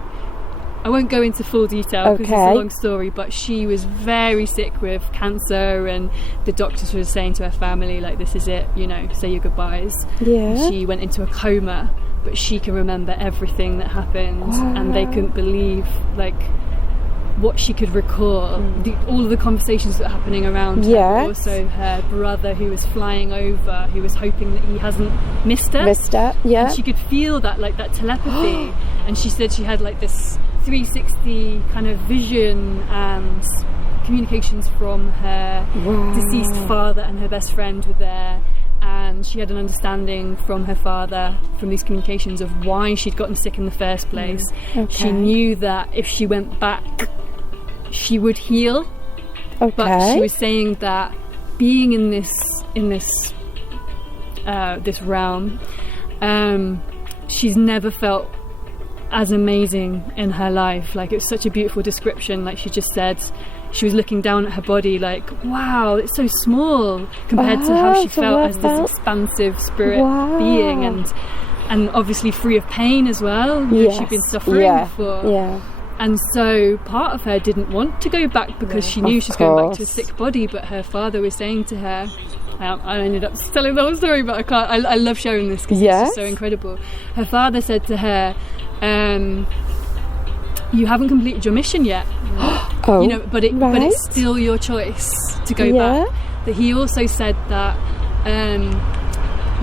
I won't go into full detail because it's Okay. a long story, but she was very sick with cancer, and the doctors were saying to her family, like, this is it, you know, say your goodbyes. Yeah. She went into a coma, but she can remember everything that happened, and they couldn't believe, like, what she could recall, all of the conversations that were happening around her, Yes. but also her brother who was flying over, who was hoping that he hasn't missed her. Yeah. And she could feel that, like, that telepathy. And she said she had like this 360 kind of vision and communications from her deceased father, and her best friend were there, and she had an understanding from her father from these communications of why she'd gotten sick in the first place. She knew that if she went back she would heal, but she was saying that being in this this realm, she's never felt as amazing in her life. Like, it was such a beautiful description. Like, she just said she was looking down at her body like, wow, it's so small compared to how she felt as this expansive spirit being, and obviously free of pain as well. You know, she'd been suffering before. And so part of her didn't want to go back because she knew she was going back to a sick body, but her father was saying to her, I ended up telling the whole story, but I can't. I love sharing this because it's just so incredible. Her father said to her, you haven't completed your mission yet. You know, but it's still your choice to go back. But he also said that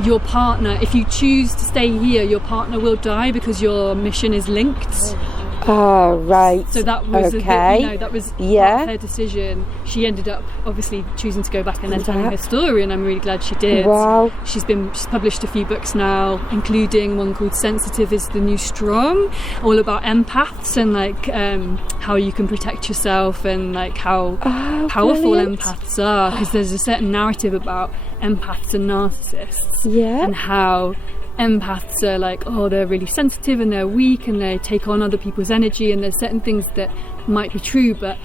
your partner, if you choose to stay here, your partner will die because your mission is linked. Oh, right. So that was a bit, you know, that was part of her decision. She ended up obviously choosing to go back and then telling her story, and I'm really glad she did. Wow. She's published a few books now, including one called Sensitive is the New Strong, all about empaths and like how you can protect yourself, and like how powerful empaths are, because there's a certain narrative about empaths and narcissists, and how empaths are like, oh, they're really sensitive and they're weak and they take on other people's energy, and there's certain things that might be true, but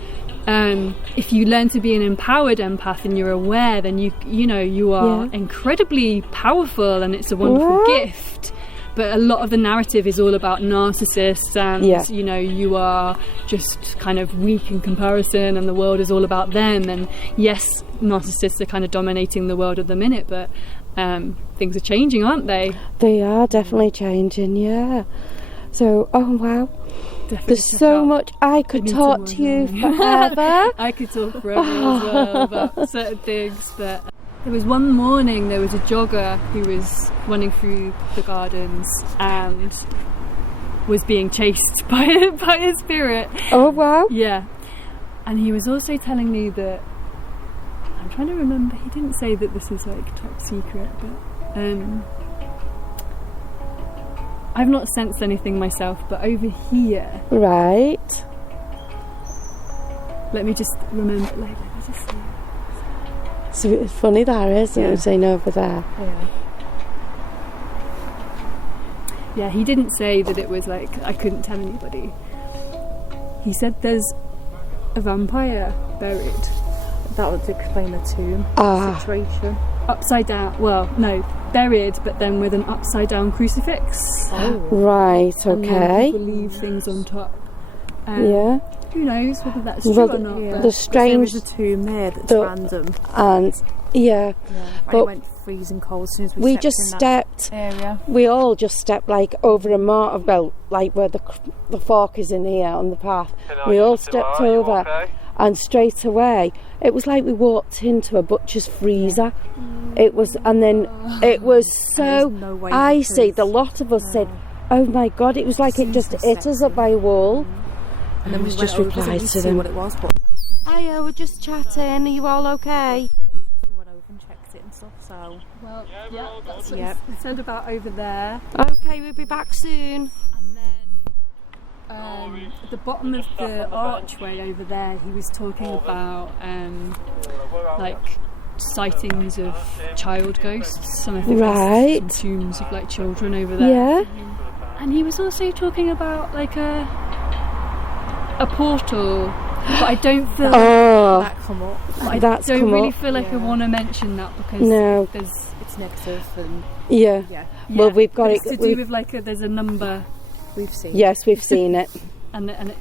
if you learn to be an empowered empath and you're aware, then you are incredibly powerful, and it's a wonderful gift. But a lot of the narrative is all about narcissists, and you know, you are just kind of weak in comparison, and the world is all about them. And yes, narcissists are kind of dominating the world at the minute, but things are changing, aren't they? They are definitely changing, So, oh wow, Definitely there's so much. I could talk to you forever. I could talk forever as well about certain things, but there was one morning, there was a jogger who was running through the gardens and was being chased by a spirit. Oh wow. Yeah. And he was also telling me that, I'm trying to remember, he didn't say that this is like top secret, but I've not sensed anything myself, but over here, Right. let me just remember, like, let me just see. So it's funny that, isn't it? Saying over there. Yeah, he didn't say that it was like I couldn't tell anybody. He said there's a vampire buried. That would explain the tomb situation. Upside down, well, no, buried, but then with an upside down crucifix. Right, And then okay. people leave things on top. Who knows whether that's true or not. The But strange, There is a tomb there that's the- random. and And but it went freezing cold as soon as we stepped just in that stepped. area. We all just stepped like over a marker belt, like where the fork is in here on the path. We all stepped over, and straight away it was like we walked into a butcher's freezer. It was, and then it was so no way icy. because- The lot of us said, "Oh my God!" It was like it just hit us up by a wall. And then we just just went over replied to to see them. what it was, but Hiya, we're just chatting. Are you all okay? we went over and checked it and stuff, so... Well, yeah, that's what Yep. he said about over there. Okay, we'll be back soon. And then at the bottom of the archway over there, he was talking about like sightings of child ghosts, and I think there's some tombs of like children over there. Yeah. And he was also talking about like a portal, but I don't feel That come up. I that's don't come really up. feel like I want to mention that because No. It's negative and... Yeah. Yeah. Well, we've got but it. it's to do with like there's a number. We've seen Yes, we've seen it.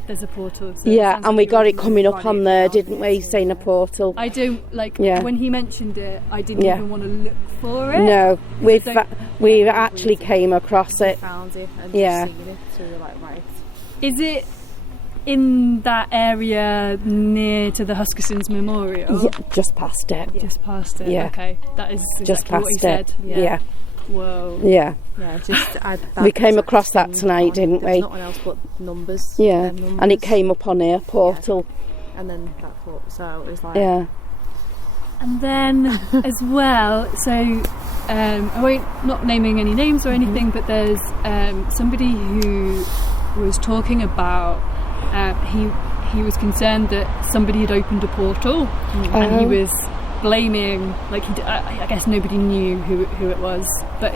there's a portal. So it Yeah, sounds and like we got you're it coming up got on it there, now, didn't we? it's Saying a there. portal. I don't like Yeah. when he mentioned it. I didn't Yeah. even want to look for it. No, don't- we actually came across We it. found it and Yeah. just seen it, so we were like, right. Is it in that area near to the Huskerson's Memorial? Yeah, just past it. Just past it. Yeah. Okay, that is exactly Just what he past said. it. Yeah. Whoa. Yeah. Yeah, just We came across that tonight, didn't There's we? nothing else but numbers. Yeah. them numbers. And it came up on here, portal. And then that's what. So it was like. Yeah. And then as well, so I won't not naming any names or anything, but there's somebody who was talking about he was concerned that somebody had opened a portal, and he was blaming, like I guess nobody knew who it was, but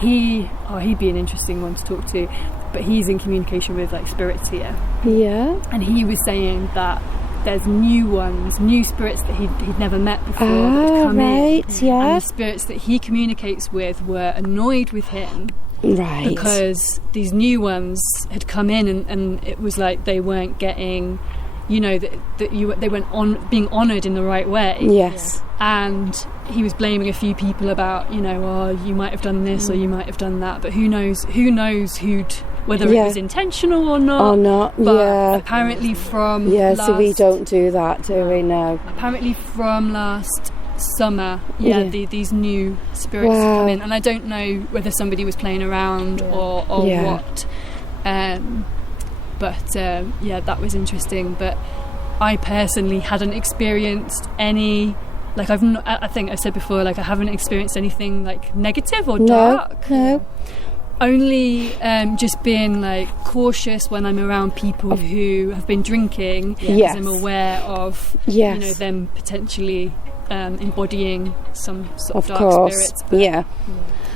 he'd be an interesting one to talk to, but he's in communication with like spirits here, Yeah. and he was saying that there's new spirits that he'd never met before that had come in, right, yeah. and the spirits that he communicates with were annoyed with him Right. because these new ones had come in and it was like they weren't getting, you know, they weren't being honoured in the right way. Yes. And he was blaming a few people about, you know, oh, you might have done this or you might have done that, but who knows whether it was intentional or not. Or not, But yeah. apparently from Yeah, so we last- don't do that, do we? No. Apparently from last summer, Yeah. these new spirits Wow. come in, and I don't know whether somebody was playing around or Yeah. what. But that was interesting. But I personally hadn't experienced any. Like I think I said before, like I haven't experienced anything like negative or dark. No. Only just being like cautious when I'm around people who have been drinking, because Yes. I'm aware of Yes. them potentially embodying some sort Of of dark course. spirits. But Yeah.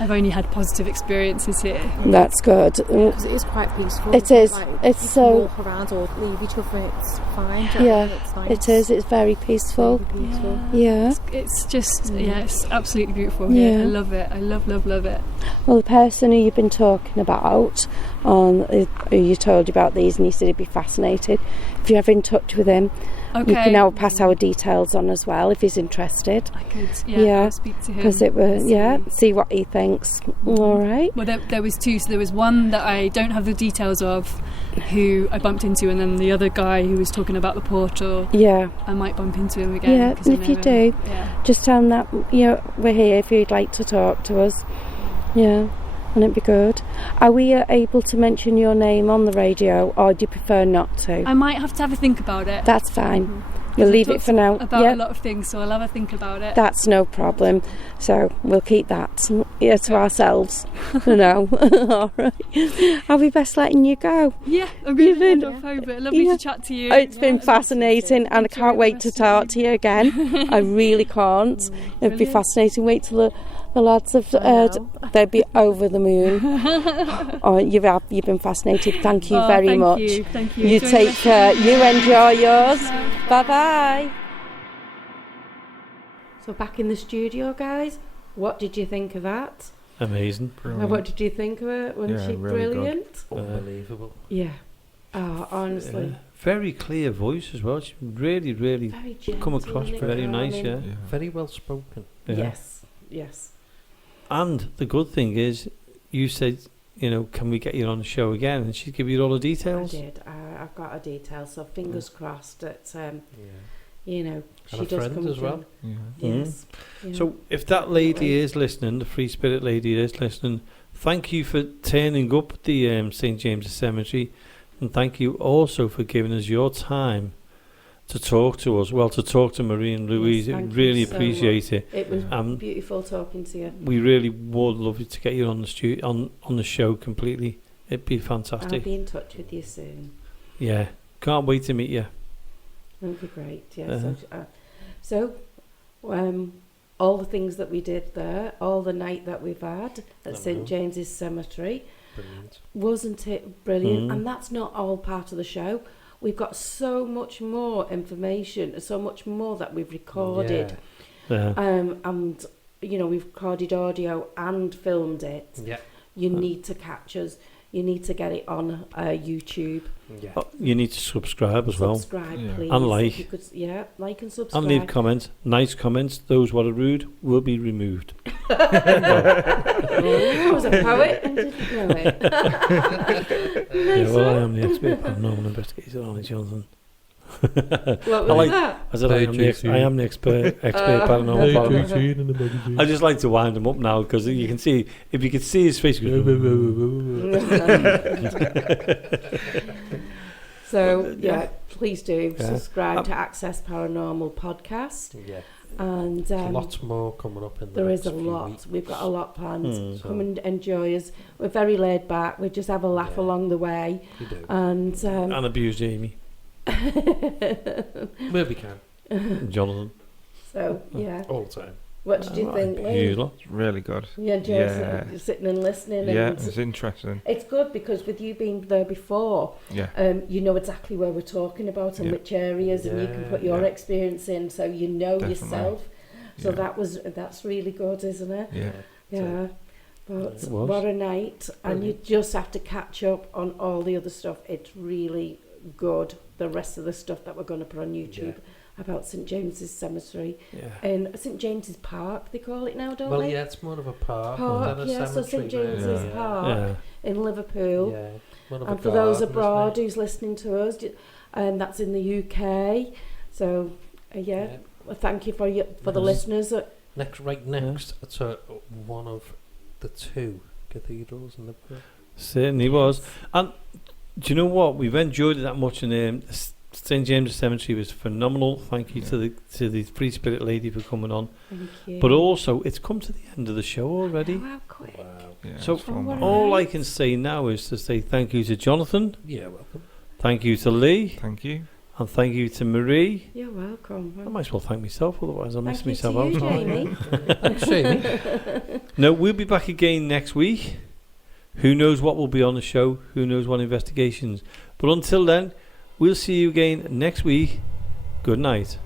I've only had positive experiences here. That's good. Because it is quite peaceful. It is. Like, It's you so- can walk around or leave each other. It's fine. do you know what I Yeah, mean? It's nice. it is. It's very peaceful. Really peaceful. Yeah. It's just it's absolutely beautiful Yeah. here. I love it. I love it. Well, the person who you've been talking about, who you told you about these, and he said he'd be fascinated. If you're ever in touch with him, Okay. you can now pass our details on as well if he's interested. I could Yeah, I'll speak to him. Because it was, see. see what he thinks. All right. Well, there was two. So there was one that I don't have the details of, who I bumped into, and then the other guy who was talking about the portal. Yeah. I might bump into him again. Yeah, 'cause I if you know do, him. Yeah. just tell him that we're here if you'd like to talk to us. Yeah, and it'd be good. Are we able to mention your name on the radio, or do you prefer not to? I might have to have a think about it. That's fine. Mhm. We'll We've leave it talked for now. About Yeah, a lot of things, so I'll have a think about it. that's no problem. So we'll keep that to ourselves. No. All right. I'll be best letting you go. Yeah, I'm going to been- head off home, but lovely Yeah. to chat to you. It's been fascinating, and I can't wait to talk to you again. I really can't. It'd be Brilliant. fascinating. Wait till the lads have they'd be over the moon. Oh, you've been fascinating. Thank you very thank much. You. Thank you. You Enjoy the take rest of care. your You day. enjoy yours. Bye bye. So back in the studio, guys. What did you think of that? Amazing. What did you think of it? Wasn't Yeah, she really good. brilliant? Unbelievable. Yeah. Oh, honestly. Yeah. Very clear voice as well. She really, really Very gentle. come across and very nice, calming. yeah. Very well spoken. Yeah. Yes. Yes. And the good thing is, you said, can we get you on the show again? And she'd give you all the I details. did. I've got a detail, so fingers crossed that she And a does friend come as through. well. Yeah. Yes. Yeah. So if that lady is listening, the free spirit lady is listening, thank you for turning up at the St. James's Cemetery, and thank you also for giving us your time to talk to us. Well, to talk to Marie and Louise. Yes, thank you really so appreciate it. It was Um, beautiful talking to you. We really would love to get you on the on the show completely. It'd be I'll fantastic. be in touch with you soon. Yeah, can't wait to meet you. It'll be great. Yeah. Uh-huh. So, all the things that we did there, all the night that we've had at St. James's Cemetery, Brilliant. wasn't it brilliant? Mm. And that's not all part of the show. We've got so much more information, so much more that we've recorded. Yeah. And we've recorded audio and filmed it. Yeah. You need to catch us. you need to get it on YouTube. Yeah. Oh, you need to subscribe as well. Subscribe, Yeah. please. And if like. you could, like and subscribe. And leave comments. Nice comments. Those what are rude will be removed. I was a poet and didn't know it. Yeah, well, I am the expert paranormal investigator, Ollie Johnson. What was like- that? I said I am the expert paranormal paranormal. I just like to wind him up now because you can see, if you could see his face, he goes, So, please do Yeah. subscribe to Access Paranormal Podcast. Yeah. And Lots more coming up in the there next is a few lot. weeks. We've got a lot planned. Mm. Come and enjoy us. We're very laid back. We just have a laugh Yeah. along the way. We do. And and abuse Jamie. Where we can. Jonathan. so, yeah. All the time. What did you think, Lee? You lot. It's really good. You enjoy Yeah. sitting and listening? Yeah, and it's interesting. it's good because with you being there before, Yeah. you know exactly where we're talking about and Yeah. which areas, and you can put your Yeah. experience in, so you know Definitely. yourself. So Yeah. that's really good, isn't it? Yeah. Yeah. But It was. what a night, and you just have to catch up on all the other stuff. It's really good. The rest of the stuff that we're going to put on YouTube about St James's Cemetery Yeah. in St James's Park, they call it now, don't Well, they? yeah, it's more of a park. Park, than a yeah. So cemetery, St James's really. Park Yeah. in Liverpool. Yeah. More of a And for those garden, abroad isn't who's listening to us, that's in the UK. So, Yeah. well, thank you for the Yes. listeners. it? Next to one of the two cathedrals in Liverpool. Certainly was. And do you know what? We've enjoyed it that much, and St James's Cemetery was phenomenal. Thank you to the Free Spirit lady for coming on. Thank you. But also, it's come to the end of the show already. Oh, how quick. Wow. Yeah, So, it's fun, what man. a- All I can say now is to say thank you to Jonathan, Yeah, welcome. thank you to Lee, Thank you. and thank you to Marie. You're welcome. I might as well thank myself, otherwise I'll miss Thank you myself to you, out. Jamie. Thanks, Jamie. No, we'll be back again next week. Who knows what will be on the show? Who knows what investigations? But until then, we'll see you again next week. Good night.